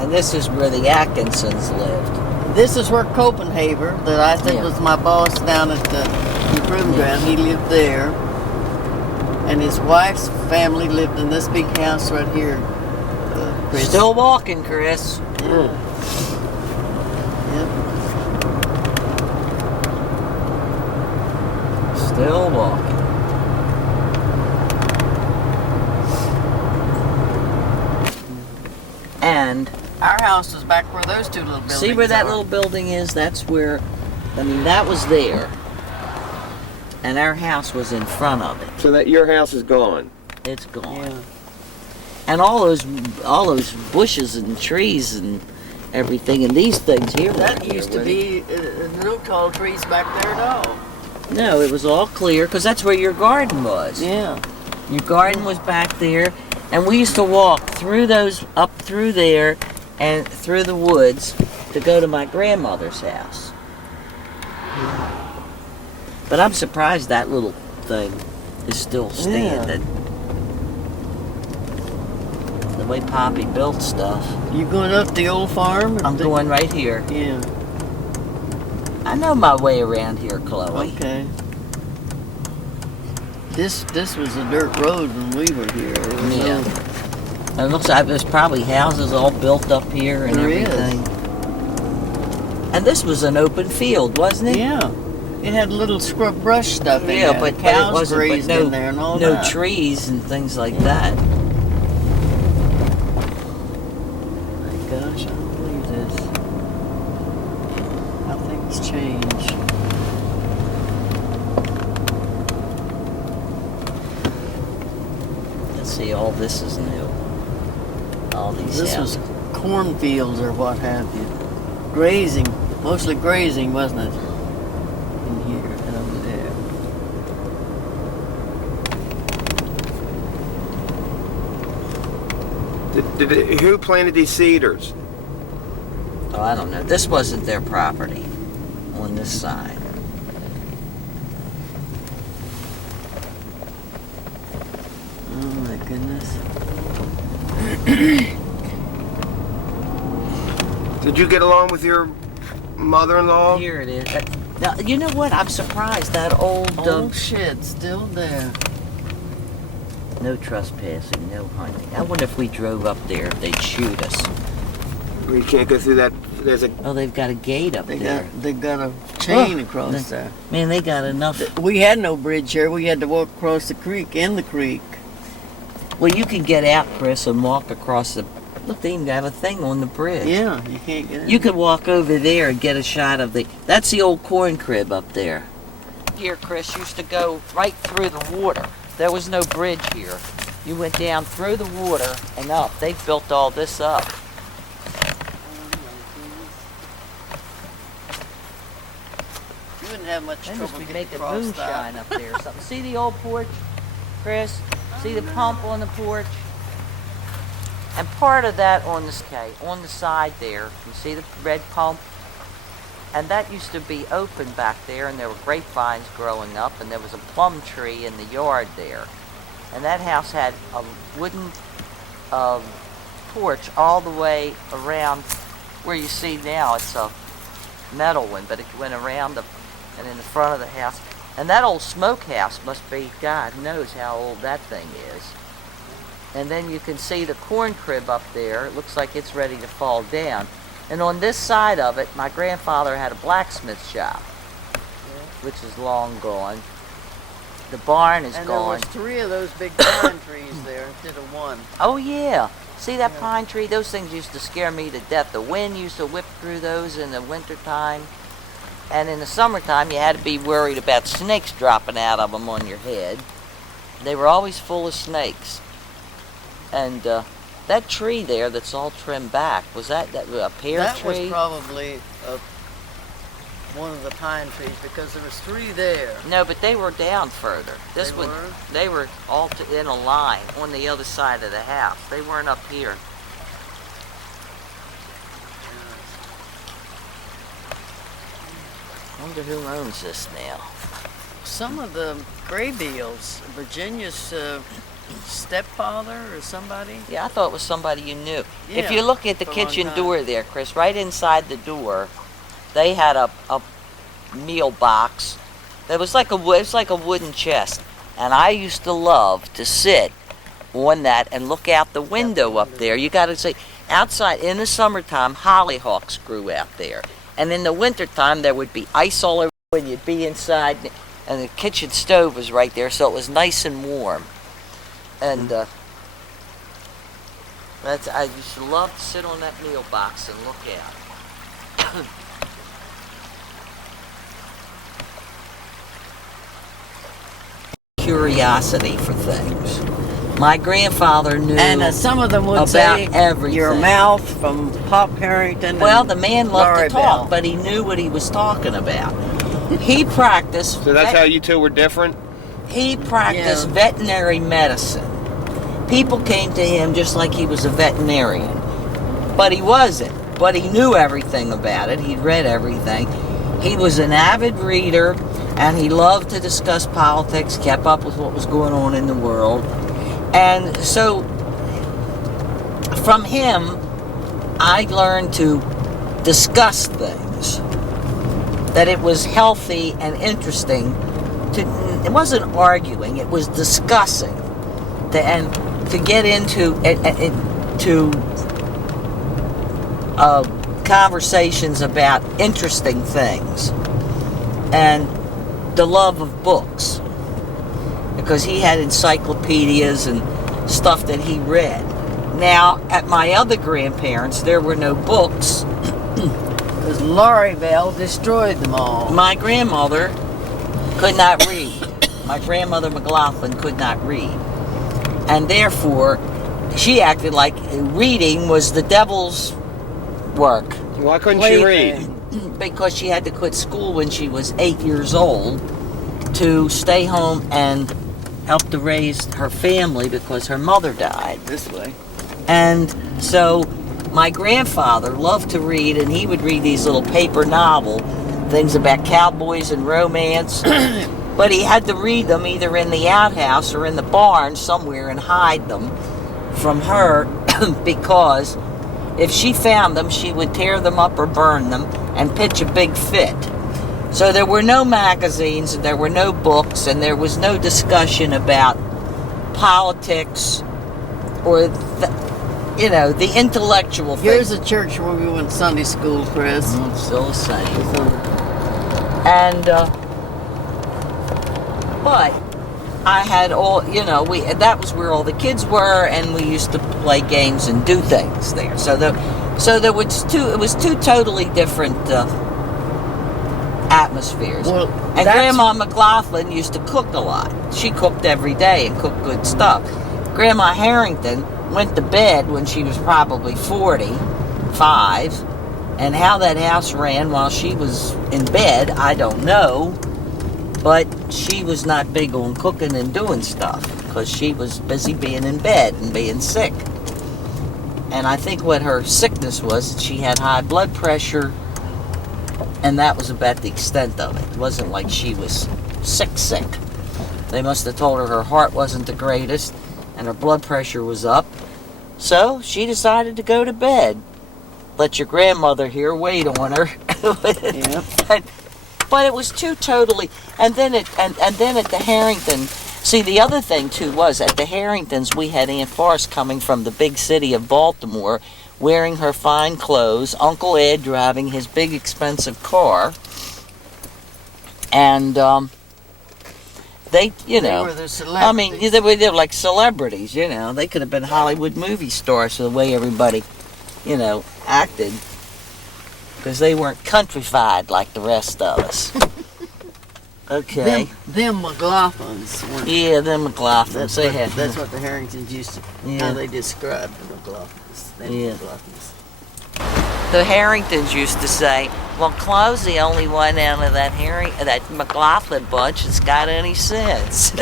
And this is where the Atkinsons lived. This is where Copenhagen, that I think Yeah. was my boss down at the improvement ground, he lived there. And his wife's family lived in this big house right here. Chris. Still walking, Chris. Yeah. Yep. Still walking. house was back where those two little buildings See where that are. little building is? That's where, I mean, that was there. And our house was in front of it. So that your house is gone. It's gone. Yeah. And all those bushes and trees and everything, and these things here. That weren't used here, to were they? be no tall trees back there at all. No, it was all clear because that's where your garden was. Yeah. Your garden was back there, and we used to walk through those, up through there, and through the woods to go to my grandmother's house. But I'm surprised that little thing is still standing. The way Poppy built stuff. You going up the old farm? I'm going right here. Yeah. I know my way around here, Chloe. Okay. This was a dirt road when we were here. It was Yeah. It looks like there's probably houses all built up here and There is. everything. And this was an open field, wasn't it? Yeah. It had little scrub brush stuff in Yeah, there. but cows it wasn't. But grazed no, in there and all no that. trees and things like that. My gosh, I don't believe this. How things change. Let's see, all this is new. All these This was houses. cornfields or what have you. Grazing, mostly grazing, wasn't it? In here and over there. Who planted these cedars? Oh, I don't know. This wasn't their property on this side. Oh my goodness. Did you get along with your mother-in-law? Here it is. Now, you know what? I'm surprised that old Old shit still there. no trespassing, no hunting. I wonder if we drove up there if they'd shoot us. We can't go through that. There's a. Oh, they've got a gate up there. They got a chain Oh, across there. Man, they got enough. We had no bridge here. We had to walk across the creek, in the creek. Well, you can get out, Chris, and walk across the. Look, they even have a thing on the bridge. Yeah, you can't get in. You could walk over there and get a shot of the. That's the old corn crib up there. Here, Chris, used to go right through the water. There was no bridge here. You went down through the water and up. They built all this up. You wouldn't have much They trouble must be getting making across moonshine that. up there or something. See the old porch, Chris? See the pump on the porch? And part of that on the side there, you see the red pump? And that used to be open back there, and there were grapevines growing up, and there was a plum tree in the yard there. And that house had a wooden porch all the way around where you see now. It's a metal one, but it went around and in the front of the house. And that old smokehouse must be, God knows how old that thing is. And then you can see the corn crib up there. It looks like it's ready to fall down. And on this side of it, my grandfather had a blacksmith shop, which is long gone. The barn is And there gone. was 3 of those big pine trees there instead of 1. Oh yeah. See that pine tree? Those things used to scare me to death. The wind used to whip through those in the wintertime. And in the summertime, you had to be worried about snakes dropping out of them on your head. They were always full of snakes. And that tree there that's all trimmed back, was that a pear That tree? was probably one of the pine trees because there was 3 there. No, but they were down further. This They one, were? they were all in a line on the other side of the house. They weren't up here. Wonder who owns this now. Some of the Graybeals, Virginia's stepfather or somebody. Yeah, I thought it was somebody you knew. If Yeah, you look at the for a long kitchen time. door there, Chris, right inside the door, they had a meal box. It was like a wooden chest, and I used to love to sit on that and look out the window up there. You got to see outside in the summertime, hollyhocks grew out there, and in the wintertime there would be ice all over, and you'd be inside, and the kitchen stove was right there, so it was nice and warm. And I used to love to sit on that meal box and look out. Curiosity for things. My grandfather knew And some of them would about say, everything. your mouth from Pop Harrington. Well, and the man loved Laurie to talk, Bell. but he knew what he was talking about. He practiced. So that's how you two were different? He practiced Yeah. veterinary medicine. People came to him just like he was a veterinarian, but he wasn't. But he knew everything about it. He'd read everything. He was an avid reader, and he loved to discuss politics, kept up with what was going on in the world. And so from him, I learned to discuss things, that it was healthy and interesting. It wasn't arguing, it was discussing, to get into conversations about interesting things, and the love of books, because he had encyclopedias and stuff that he read. Now, at my other grandparents, there were no books. Because Laurie Bell destroyed them all. My grandmother could not read. My grandmother McLaughlin could not read. And therefore, she acted like reading was the devil's work. Why couldn't she read? Because she had to quit school when she was 8 years old to stay home and help to raise her family because her mother died. This way. And so my grandfather loved to read, and he would read these little paper novel things about cowboys and romance. But he had to read them either in the outhouse or in the barn somewhere and hide them from her because if she found them, she would tear them up or burn them and pitch a big fit. So there were no magazines, and there were no books, and there was no discussion about politics or the intellectual things. Here's a church where we went to Sunday school, Chris. Still the same. And but I had all, that was where all the kids were, and we used to play games and do things there. So there was it was two totally different atmospheres. Well, and Grandma McLaughlin used to cook a lot. She cooked every day and cooked good stuff. Grandma Harrington went to bed when she was probably 45, and how that house ran while she was in bed, I don't know. But she was not big on cooking and doing stuff because she was busy being in bed and being sick. And I think what her sickness was, she had high blood pressure, and that was about the extent of it. It wasn't like she was sick. They must have told her heart wasn't the greatest and her blood pressure was up. So she decided to go to bed. Let your grandmother here wait on her. Yep. But it was two totally, and then at the Harrington, see, the other thing too was at the Harringtons we had Aunt Forrest coming from the big city of Baltimore, wearing her fine clothes, Uncle Ed driving his big expensive car, and they were the celebrities. they were like celebrities, they could have been Hollywood movie stars the way everybody, acted. Because they weren't countrified like the rest of us. Okay. Them McLaughlins weren't. Yeah, them McLaughlins. That's what the Harringtons used to. Yeah. How they described the McLaughlins. McLaughlins. The Harringtons used to say, "Well, Chloe's the only one out of that McLaughlin bunch that's got any sense."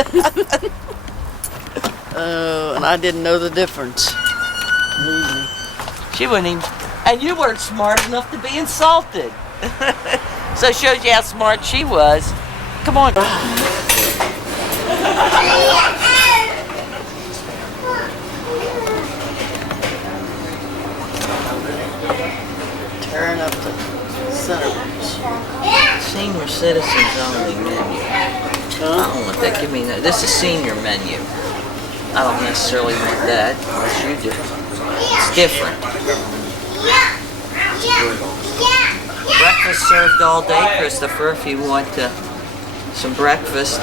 And I didn't know the difference. She wouldn't even. And you weren't smart enough to be insulted. So it shows you how smart she was. Come on. Turn up the center. Senior citizens only menu. I don't want that. Give me that. This is senior menu. I don't necessarily want that. Unless you do. It's different. Breakfast served all day, Christopher, if you want some breakfast.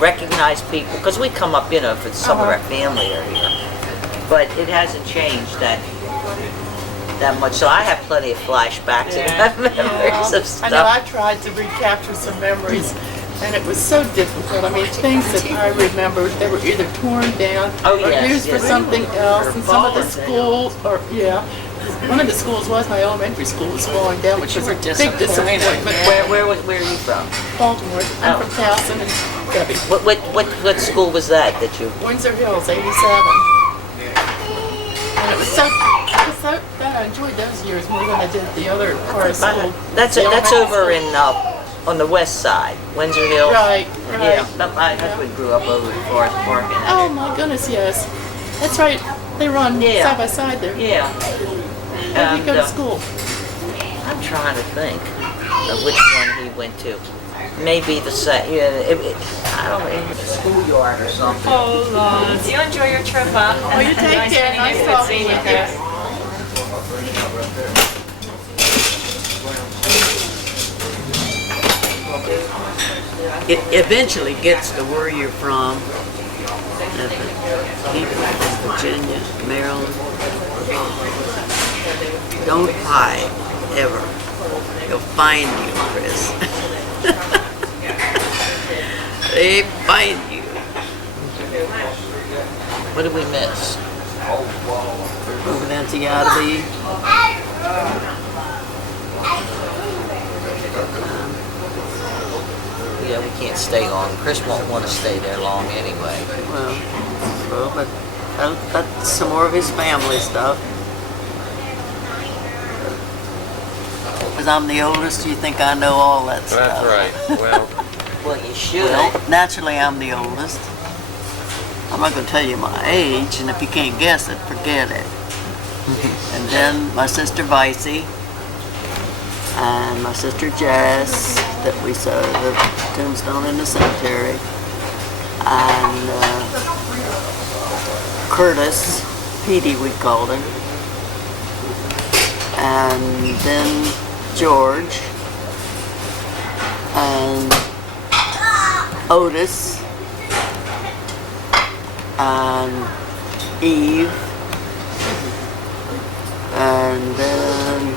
Recognize people. Because we come up, for some of our family are here. but it hasn't changed that much. So I have plenty of flashbacks and memories of stuff. I know I tried to recapture some memories, and it was so difficult. I mean, things that I remembered, they were either torn down or used for something else. And some of the schools, one of the schools was my elementary school was falling down, which was a big disappointment. Where are you from? Baltimore. I'm from Towson and Debbie. What school was that you? Windsor Hills, 87. And it was so bad. I enjoyed those years more than I did the other part of school. That's over in on the west side, Windsor Hills. Right. Yeah, my husband grew up over in Forest Park. Oh my goodness, yes. That's right. They run side by side there. Yeah. Where did you go to school? I'm trying to think of which one he went to. Maybe the same. I don't know, in the schoolyard or something. Oh, Lord. You enjoy your trip, huh? Oh, you take care. Nice talking with you. It eventually gets to where you're from. People from Virginia, Maryland. Don't hide, ever. They'll find you, Chris. They find you. What did we miss? Confidentiality. Yeah, we can't stay on. Chris won't want to stay there long anyway. Well, but that's some more of his family stuff. Because I'm the oldest, you think I know all that stuff. That's right. Well, Well, you should. Well, naturally I'm the oldest. I'm not going to tell you my age, and if you can't guess it, forget it. And then my sister Vicey, and my sister Jess, that we saw the tombstone in the cemetery, and Curtis, Petey we called him, and then George, and Otis, and Eve, and then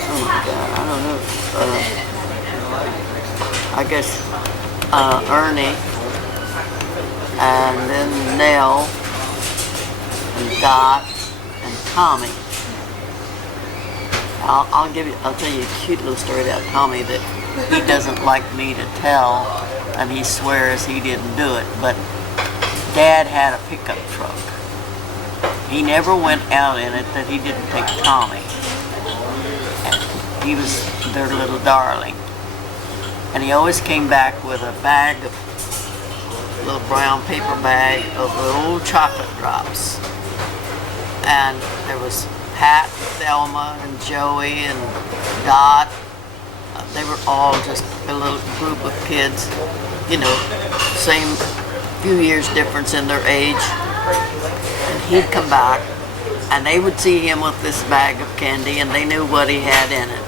oh my God, I don't know. I guess Ernie, and then Nell, and Dot, and Tommy. I'll tell you a cute little story about Tommy that he doesn't like me to tell, and he swears he didn't do it. But Dad had a pickup truck. He never went out in it that he didn't take Tommy. He was their little darling. And he always came back with a bag, a little brown paper bag of little chocolate drops. And there was Pat, Thelma, and Joey, and Dot. They were all just a little group of kids, you know, same few years difference in their age. And he'd come back, and they would see him with this bag of candy, and they knew what he had in it.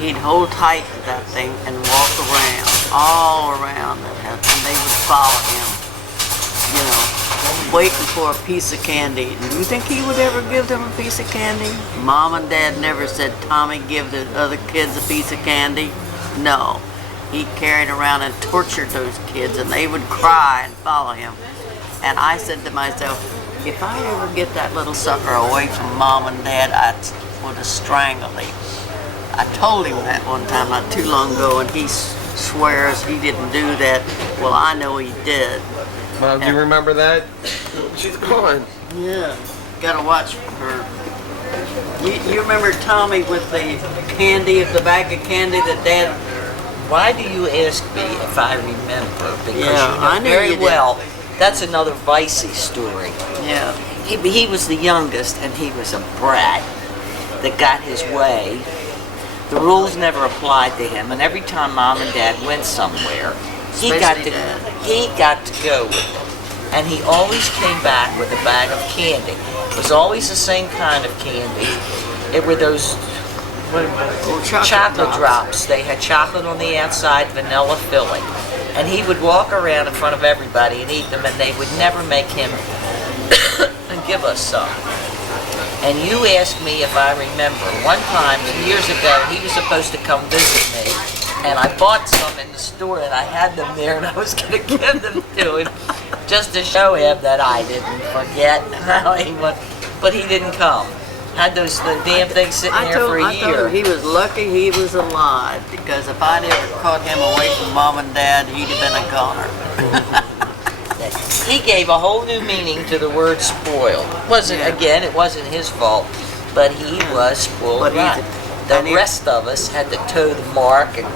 He'd hold tight to that thing and walk around, all around it, and they would follow him, you know, waiting for a piece of candy. And do you think he would ever give them a piece of candy? Mom and Dad never said, Tommy, give the other kids a piece of candy. No. He carried around and tortured those kids, and they would cry and follow him. And I said to myself, if I ever get that little sucker away from Mom and Dad, I would have strangled him. I told him that one time not too long ago, and he swears he didn't do that. Well, I know he did. Mom, do you remember that? She's gone. Yeah, gotta watch her. You remember Tommy with the candy, the bag of candy that Dad... Why do you ask me if I remember? Because Yeah, you know I knew very you did. well. That's another Vicey story. Yeah. He was the youngest, and he was a brat that got his way. The rules never applied to him, and every time Mom and Dad went somewhere, he got Especially Dad. to go with them. And he always came back with a bag of candy. It was always the same kind of candy. It were those Oh, chocolate drops. They had chocolate on the outside, vanilla filling. And he would walk around in front of everybody and eat them, and they would never make him give us some. And you asked me if I remember. One time, years ago, he was supposed to come visit me, and I bought some in the store, and I had them there, and I was going to give them to him just to show him that I didn't forget how he was. But he didn't come. Had the damn things sitting there for a I told year. him he was lucky he was alive, because if I'd ever caught him away from Mom and Dad, he'd have been a goner. He gave a whole new meaning to the word spoiled. Again, it wasn't his fault, but he was spoiled rotten. The rest of us had to toe the mark and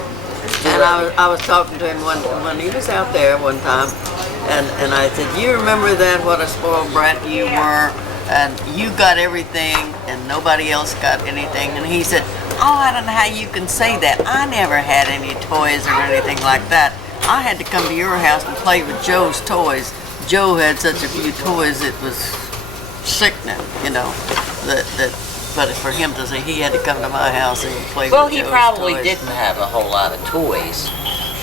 I was talking to him when he was out there one time, and I said, "You remember that, what a spoiled brat you were, and you got everything and nobody else got anything?" And he said, "Oh, I don't know how you can say that. I never had any toys or anything like that. I had to come to your house and play with Joe's toys. Joe had such a few toys, it was sickening, you know, but for him to say he had to come to my house and play with Joe's toys." Well, he probably didn't have a whole lot of toys,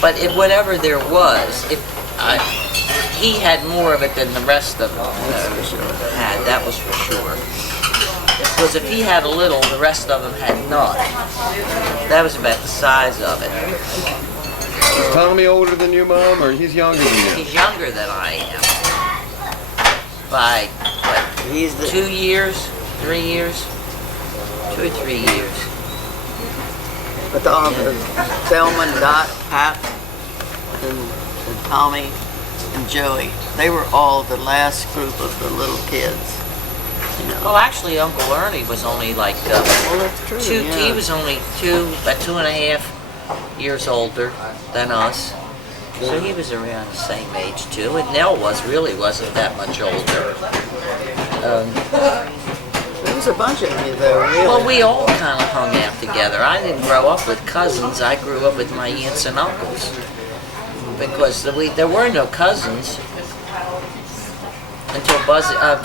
but whatever there was, he had more of it than the rest of them had. That was for sure. Because if he had a little, the rest of them had none. That was about the size of it. Is Tommy older than you, Mom, or he's younger than you? He's younger than I am. By, what, 2 years? 3 years? 2 or 3 years. But all the Thelma, Dot, Pat, and Tommy, and Joey, they were all the last group of the little kids. You know. Well, actually, Uncle Ernie was only like that's true, he was only about 2.5 years older than us. So he was around the same age too, and Nell wasn't that much older. There was a bunch of you there, really. Well, we all kind of hung out together. I didn't grow up with cousins. I grew up with my aunts and uncles because there were no cousins until Buzzy and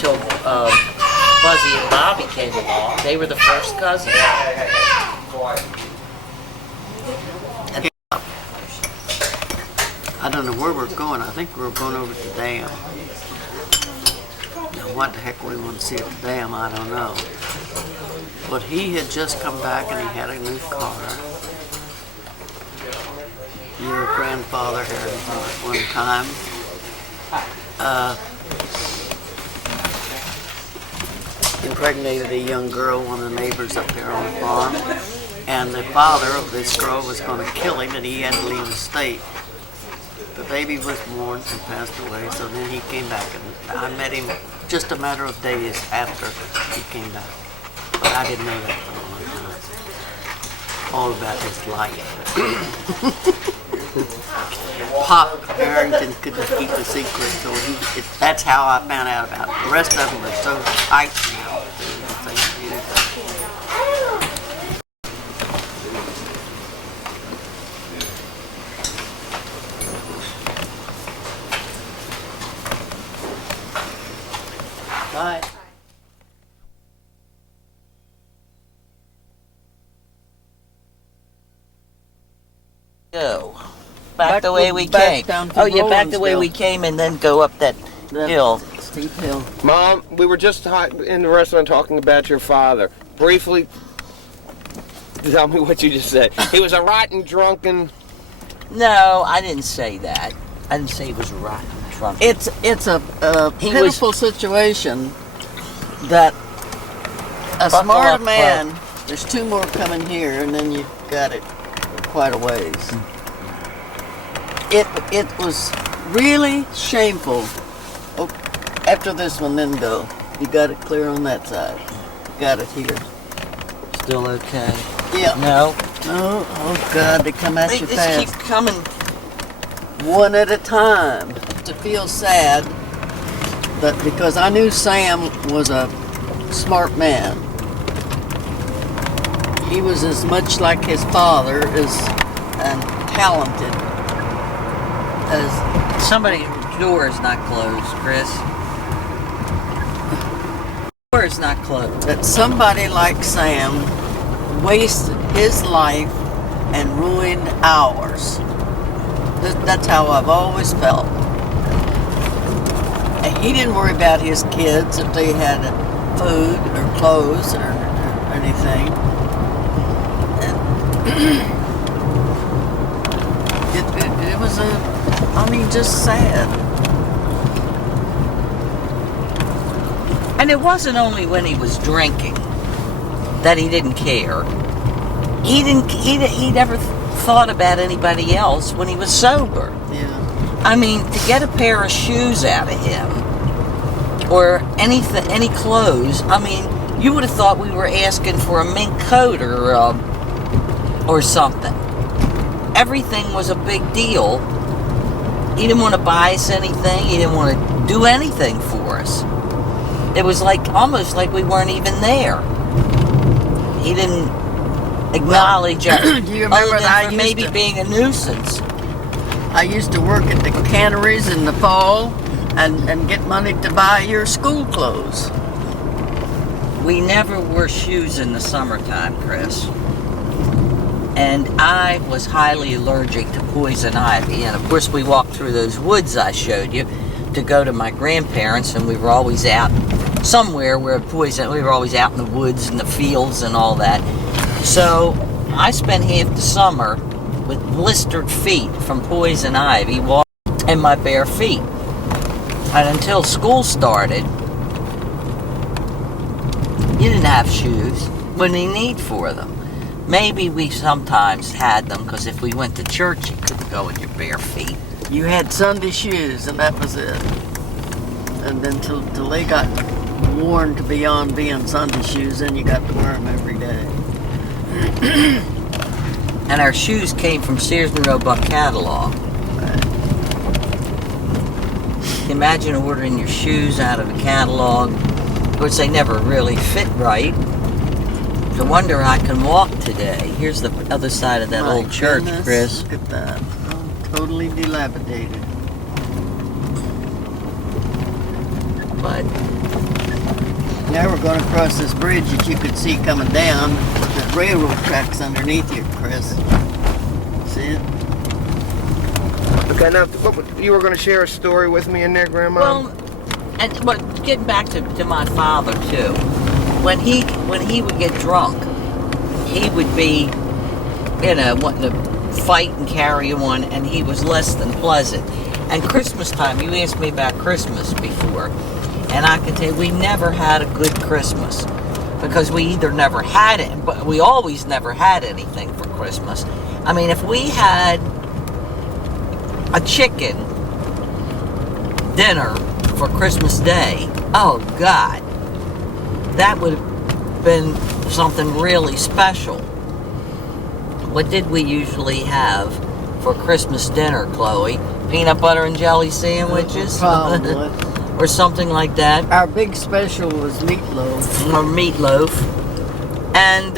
Bobby came along. They were the first cousins. I don't know where we're going. I think we're going over to the dam. Now, what the heck we want to see at the dam, I don't know. But he had just come back and he had a new car. Your grandfather had it one time. Impregnated a young girl, one of the neighbors up there on the farm. And the father of this girl was going to kill him and he had to leave the state. The baby was born and passed away, so then he came back, and I met him just a matter of days after he came back. But I didn't know that for a long time. All about his life. Pop Harrington couldn't keep a secret, so that's how I found out about it. The rest of them are so tight now. Bye. Go. Back the way we came. Oh yeah, back the way we came and then go up that hill. Steep hill. Mom, we were just in the restaurant talking about your father. Briefly, tell me what you just said. He was a rotten, drunken... No, I didn't say that. I didn't say he was rotten, drunk. It's a pitiful situation that a smart man, there's 2 more coming here, and then you've got it quite a ways. It was really shameful. Oh, after this one, then go. You got it clear on that side. You got it here. Still okay? Yeah. No? No. Oh, God, they come at you They fast. just keep coming. One at a time. To feel sad that because I knew Sam was a smart man. He was as much like his father and talented as... Somebody's door is not closed, Chris. Door is not closed. That somebody like Sam wasted his life and ruined ours. That's how I've always felt. And he didn't worry about his kids if they had food or clothes or anything. And it was just sad. And it wasn't only when he was drinking that he didn't care. He never thought about anybody else when he was sober. Yeah. I mean, to get a pair of shoes out of him, or any clothes, I mean, you would have thought we were asking for a mink coat or something. Everything was a big deal. He didn't want to buy us anything. He didn't want to do anything for us. It was almost like we weren't even there. He didn't acknowledge us. Do you remember that for maybe being a nuisance? I used to work at the canneries in the fall and get money to buy your school clothes. We never wore shoes in the summertime, Chris. And I was highly allergic to poison ivy. And of course we walked through those woods I showed you to go to my grandparents, and we were always out somewhere where we were always out in the woods and the fields and all that. So I spent half the summer with blistered feet from poison ivy and my bare feet. And until school started, you didn't have shoes. What did you need for them? Maybe we sometimes had them because if we went to church, you couldn't go in your bare feet. You had Sunday shoes, and that was it. And then till they got worn to beyond being Sunday shoes, then you got to wear them every day. And our shoes came from Sears and Roebuck catalog. Imagine ordering your shoes out of a catalog. Of course, they never really fit right. No wonder I can walk today. Here's the other side of that old church, Chris. Look at that. Oh, totally dilapidated. But now we're going to cross this bridge that you could see coming down with the railroad tracks underneath you, Chris. See it? Okay, now you were going to share a story with me in there, Grandma? But getting back to my father too, when he would get drunk, he would be, wanting to fight and carry on, and he was less than pleasant. And Christmas time, you asked me about Christmas before, and I can tell you we never had a good Christmas because we either never had it, but we always never had anything for Christmas. I mean, if we had a chicken dinner for Christmas Day, oh God, that would have been something really special. What did we usually have for Christmas dinner, Chloe? Peanut butter and jelly sandwiches? Probably. Or something like that. Our big special was meatloaf. Or meatloaf. And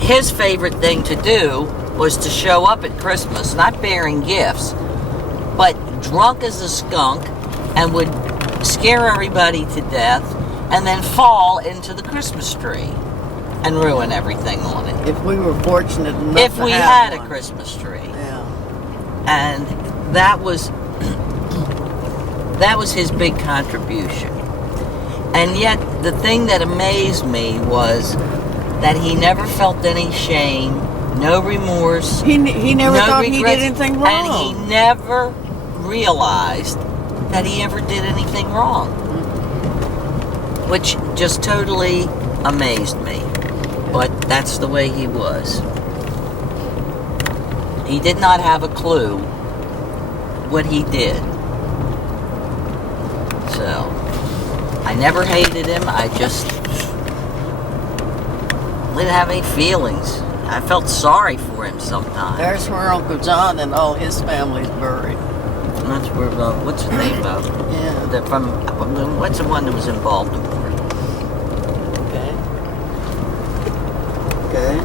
his favorite thing to do was to show up at Christmas, not bearing gifts, but drunk as a skunk, and would scare everybody to death, and then fall into the Christmas tree and ruin everything on it. If we were fortunate enough If to we have had one. a Christmas tree. Yeah. And that was his big contribution. And yet the thing that amazed me was that he never felt any shame, no remorse. He never no thought regrets, he did anything wrong. And he never realized that he ever did anything wrong. Which just totally amazed me. But that's the way he was. He did not have a clue what he did. So, I never hated him. I just didn't have any feelings. I felt sorry for him sometimes. There's where Uncle John and all his family's buried. That's where, what's the name of? Yeah. What's the one that was in Baltimore? Okay. Okay.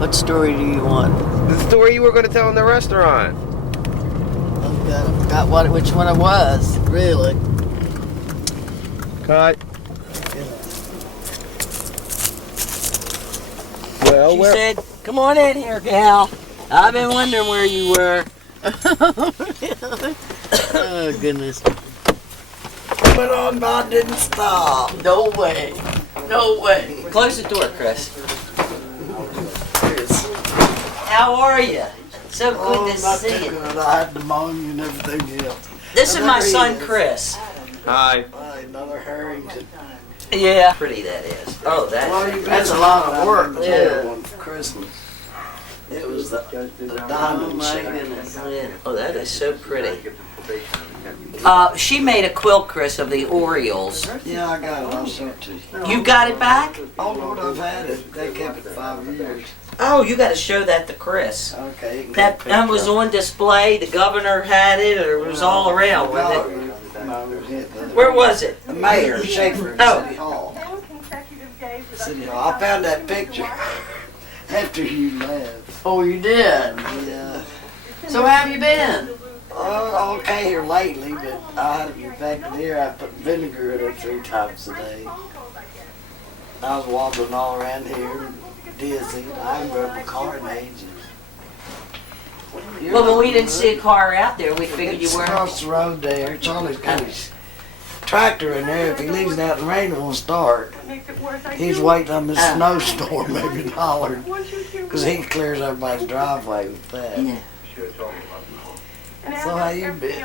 What story do you want? The story you were going to tell in the restaurant. I forgot which one it was, really. Cut. Well, She said Come on in here, gal. I've been wondering where you were. Oh, goodness. But on God didn't stop. No way. No way. Close the door, Chris. How are you? So good to not see too you. good. I had pneumonia and everything else. This is my son, Chris. Hi. Another Harrington. Yeah. Pretty that is. Oh, That's a lot of work, too. One for Christmas. It was the diamond shape. Oh, that is so pretty. She made a quilt, Chris, of the Orioles. Yeah, I got it. I'll show it to you. You got it back? Oh, Lord, I've had it. They kept it 5 years. Oh, you got to show that to Chris. Okay. You can That get a picture was of on display. The governor had it, or it was all around with it. No, it was it. Where was it? The mayor, Schaefer, Oh. City Hall. City Hall. I found that picture after you left. Oh, you did? Yeah. So how have you been? Okay here lately, but I had an infected ear. I put vinegar in it 3 times a day. I was wandering all around here, dizzy. I haven't drove my car in ages. Well, when we didn't see a car out there, we figured you It's weren't. across the road there. Charlie's got his tractor in there. If he leaves it out in the rain, it won't start. He's waiting on this snowstorm, maybe hollered, because he clears everybody's driveway with that. Yeah. So how you been?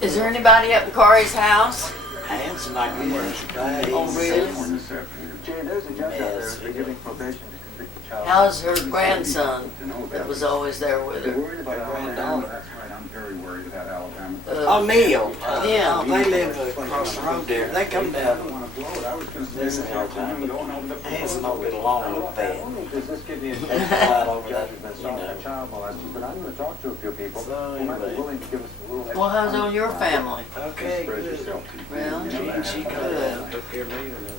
Is there anybody up in Corey's house? Handsome, I guess. Oh, really? Yes. How's her grandson that was always there with her? Granddaughter. Uh, Oh, Neil. Yeah. They live across the road there. They come down. Listen all the time. Handsome don't get along with that. That's right over that, So anyway. well, how's on your family? Okay, good. Well, She could. Took care of leaving us.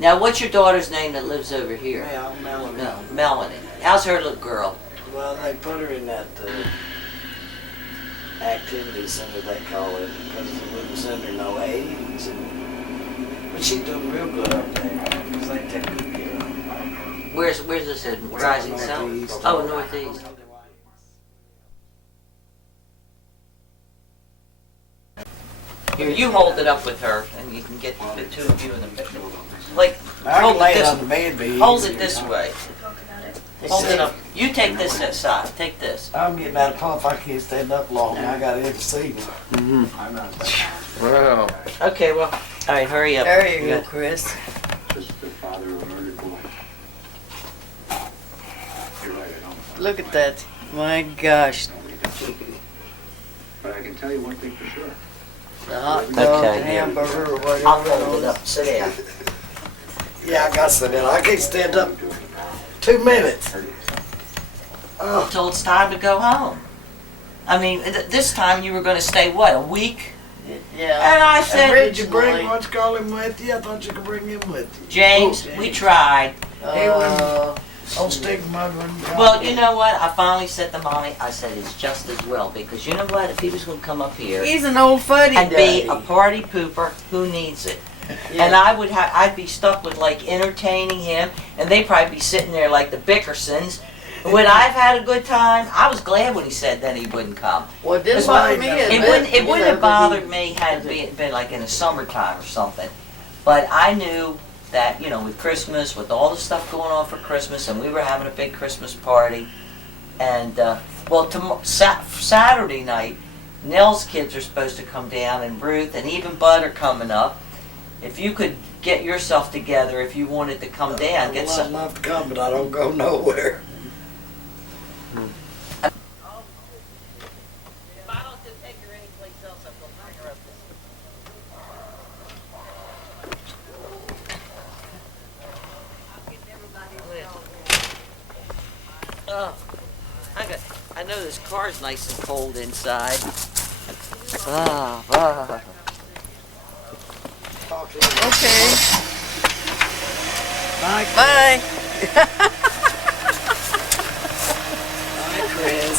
Now, what's your daughter's name that lives over here? Well, Melanie. No, Melanie. How's her little girl? Well, they put her in that activity center, they call it, because they wouldn't send her no aids. But she's doing real good up there, because they take good care of her. Where's this in Rising Sun? Northeast. Oh, Northeast. Here, you hold it up with her, and you can get the two of you in the picture. Like, I hold can lay it it this. on the bed, be Hold easier. it this way. Hold it up. You take this side. Take this. I'm getting out of pump. I can't stand up long. I got MC. Wow. Okay, well, all right, hurry up. there you go, Yeah. Chris. Look at that. My gosh. But I can tell you one thing for sure. The hot dog, Okay. hamburger, or I'll whatever. hold it up. Sit down. Yeah, I got to sit down. I can't stand up 2 minutes. Until it's time to go home. I mean, this time you were going to stay, what, a week? Yeah. And I said, Did you bring, originally. why don't you call him with you? I thought you could bring him with you. James, we tried. Old stigma wouldn't come. Well, you know what? I finally said to Mommy, I said, it's just as well. Because you know what? If he was going to come up here He's an old fuddy and be duddy. a party pooper, who needs it? And I'd be stuck with like entertaining him, and they'd probably be sitting there like the Bickersons. Would I've had a good time? I was glad when he said then he wouldn't come. Well, it didn't It's bother like- me. It wouldn't have bothered me had it been like in the summertime or something. But I knew that, you know, with Christmas, with all the stuff going on for Christmas, and we were having a big Christmas party. And, Saturday night, Nell's kids are supposed to come down, and Ruth and even Bud are coming up. If you could get yourself together, if you wanted to come down, get I'd some. love to come, but I don't go nowhere. I know this car's nice and cold inside. Okay. Bye, Bye. Chris.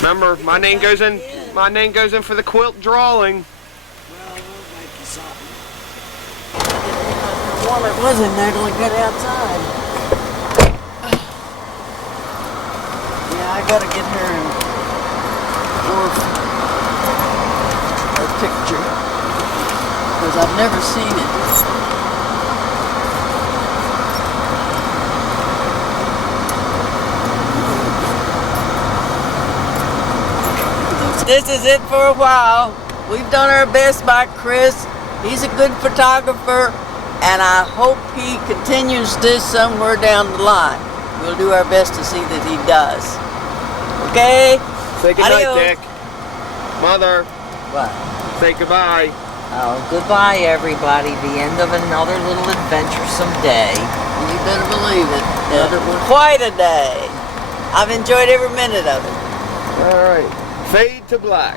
Remember, my name goes in. My name goes in for the quilt drawing. Well, we'll make you something. all there was in there till it got outside. Yeah, I gotta get her in her picture because I've never seen it. This is it for a while. We've done our best by Chris. He's a good photographer, and I hope he continues this somewhere down the line. We'll do our best to see that he does. Okay? Say goodnight, Adios. Dick. Mother, What? say goodbye. Oh, goodbye, everybody. The end of another little adventuresome day. You better believe it. Another one. Quite a day. I've enjoyed every minute of it. All right. Fade to black.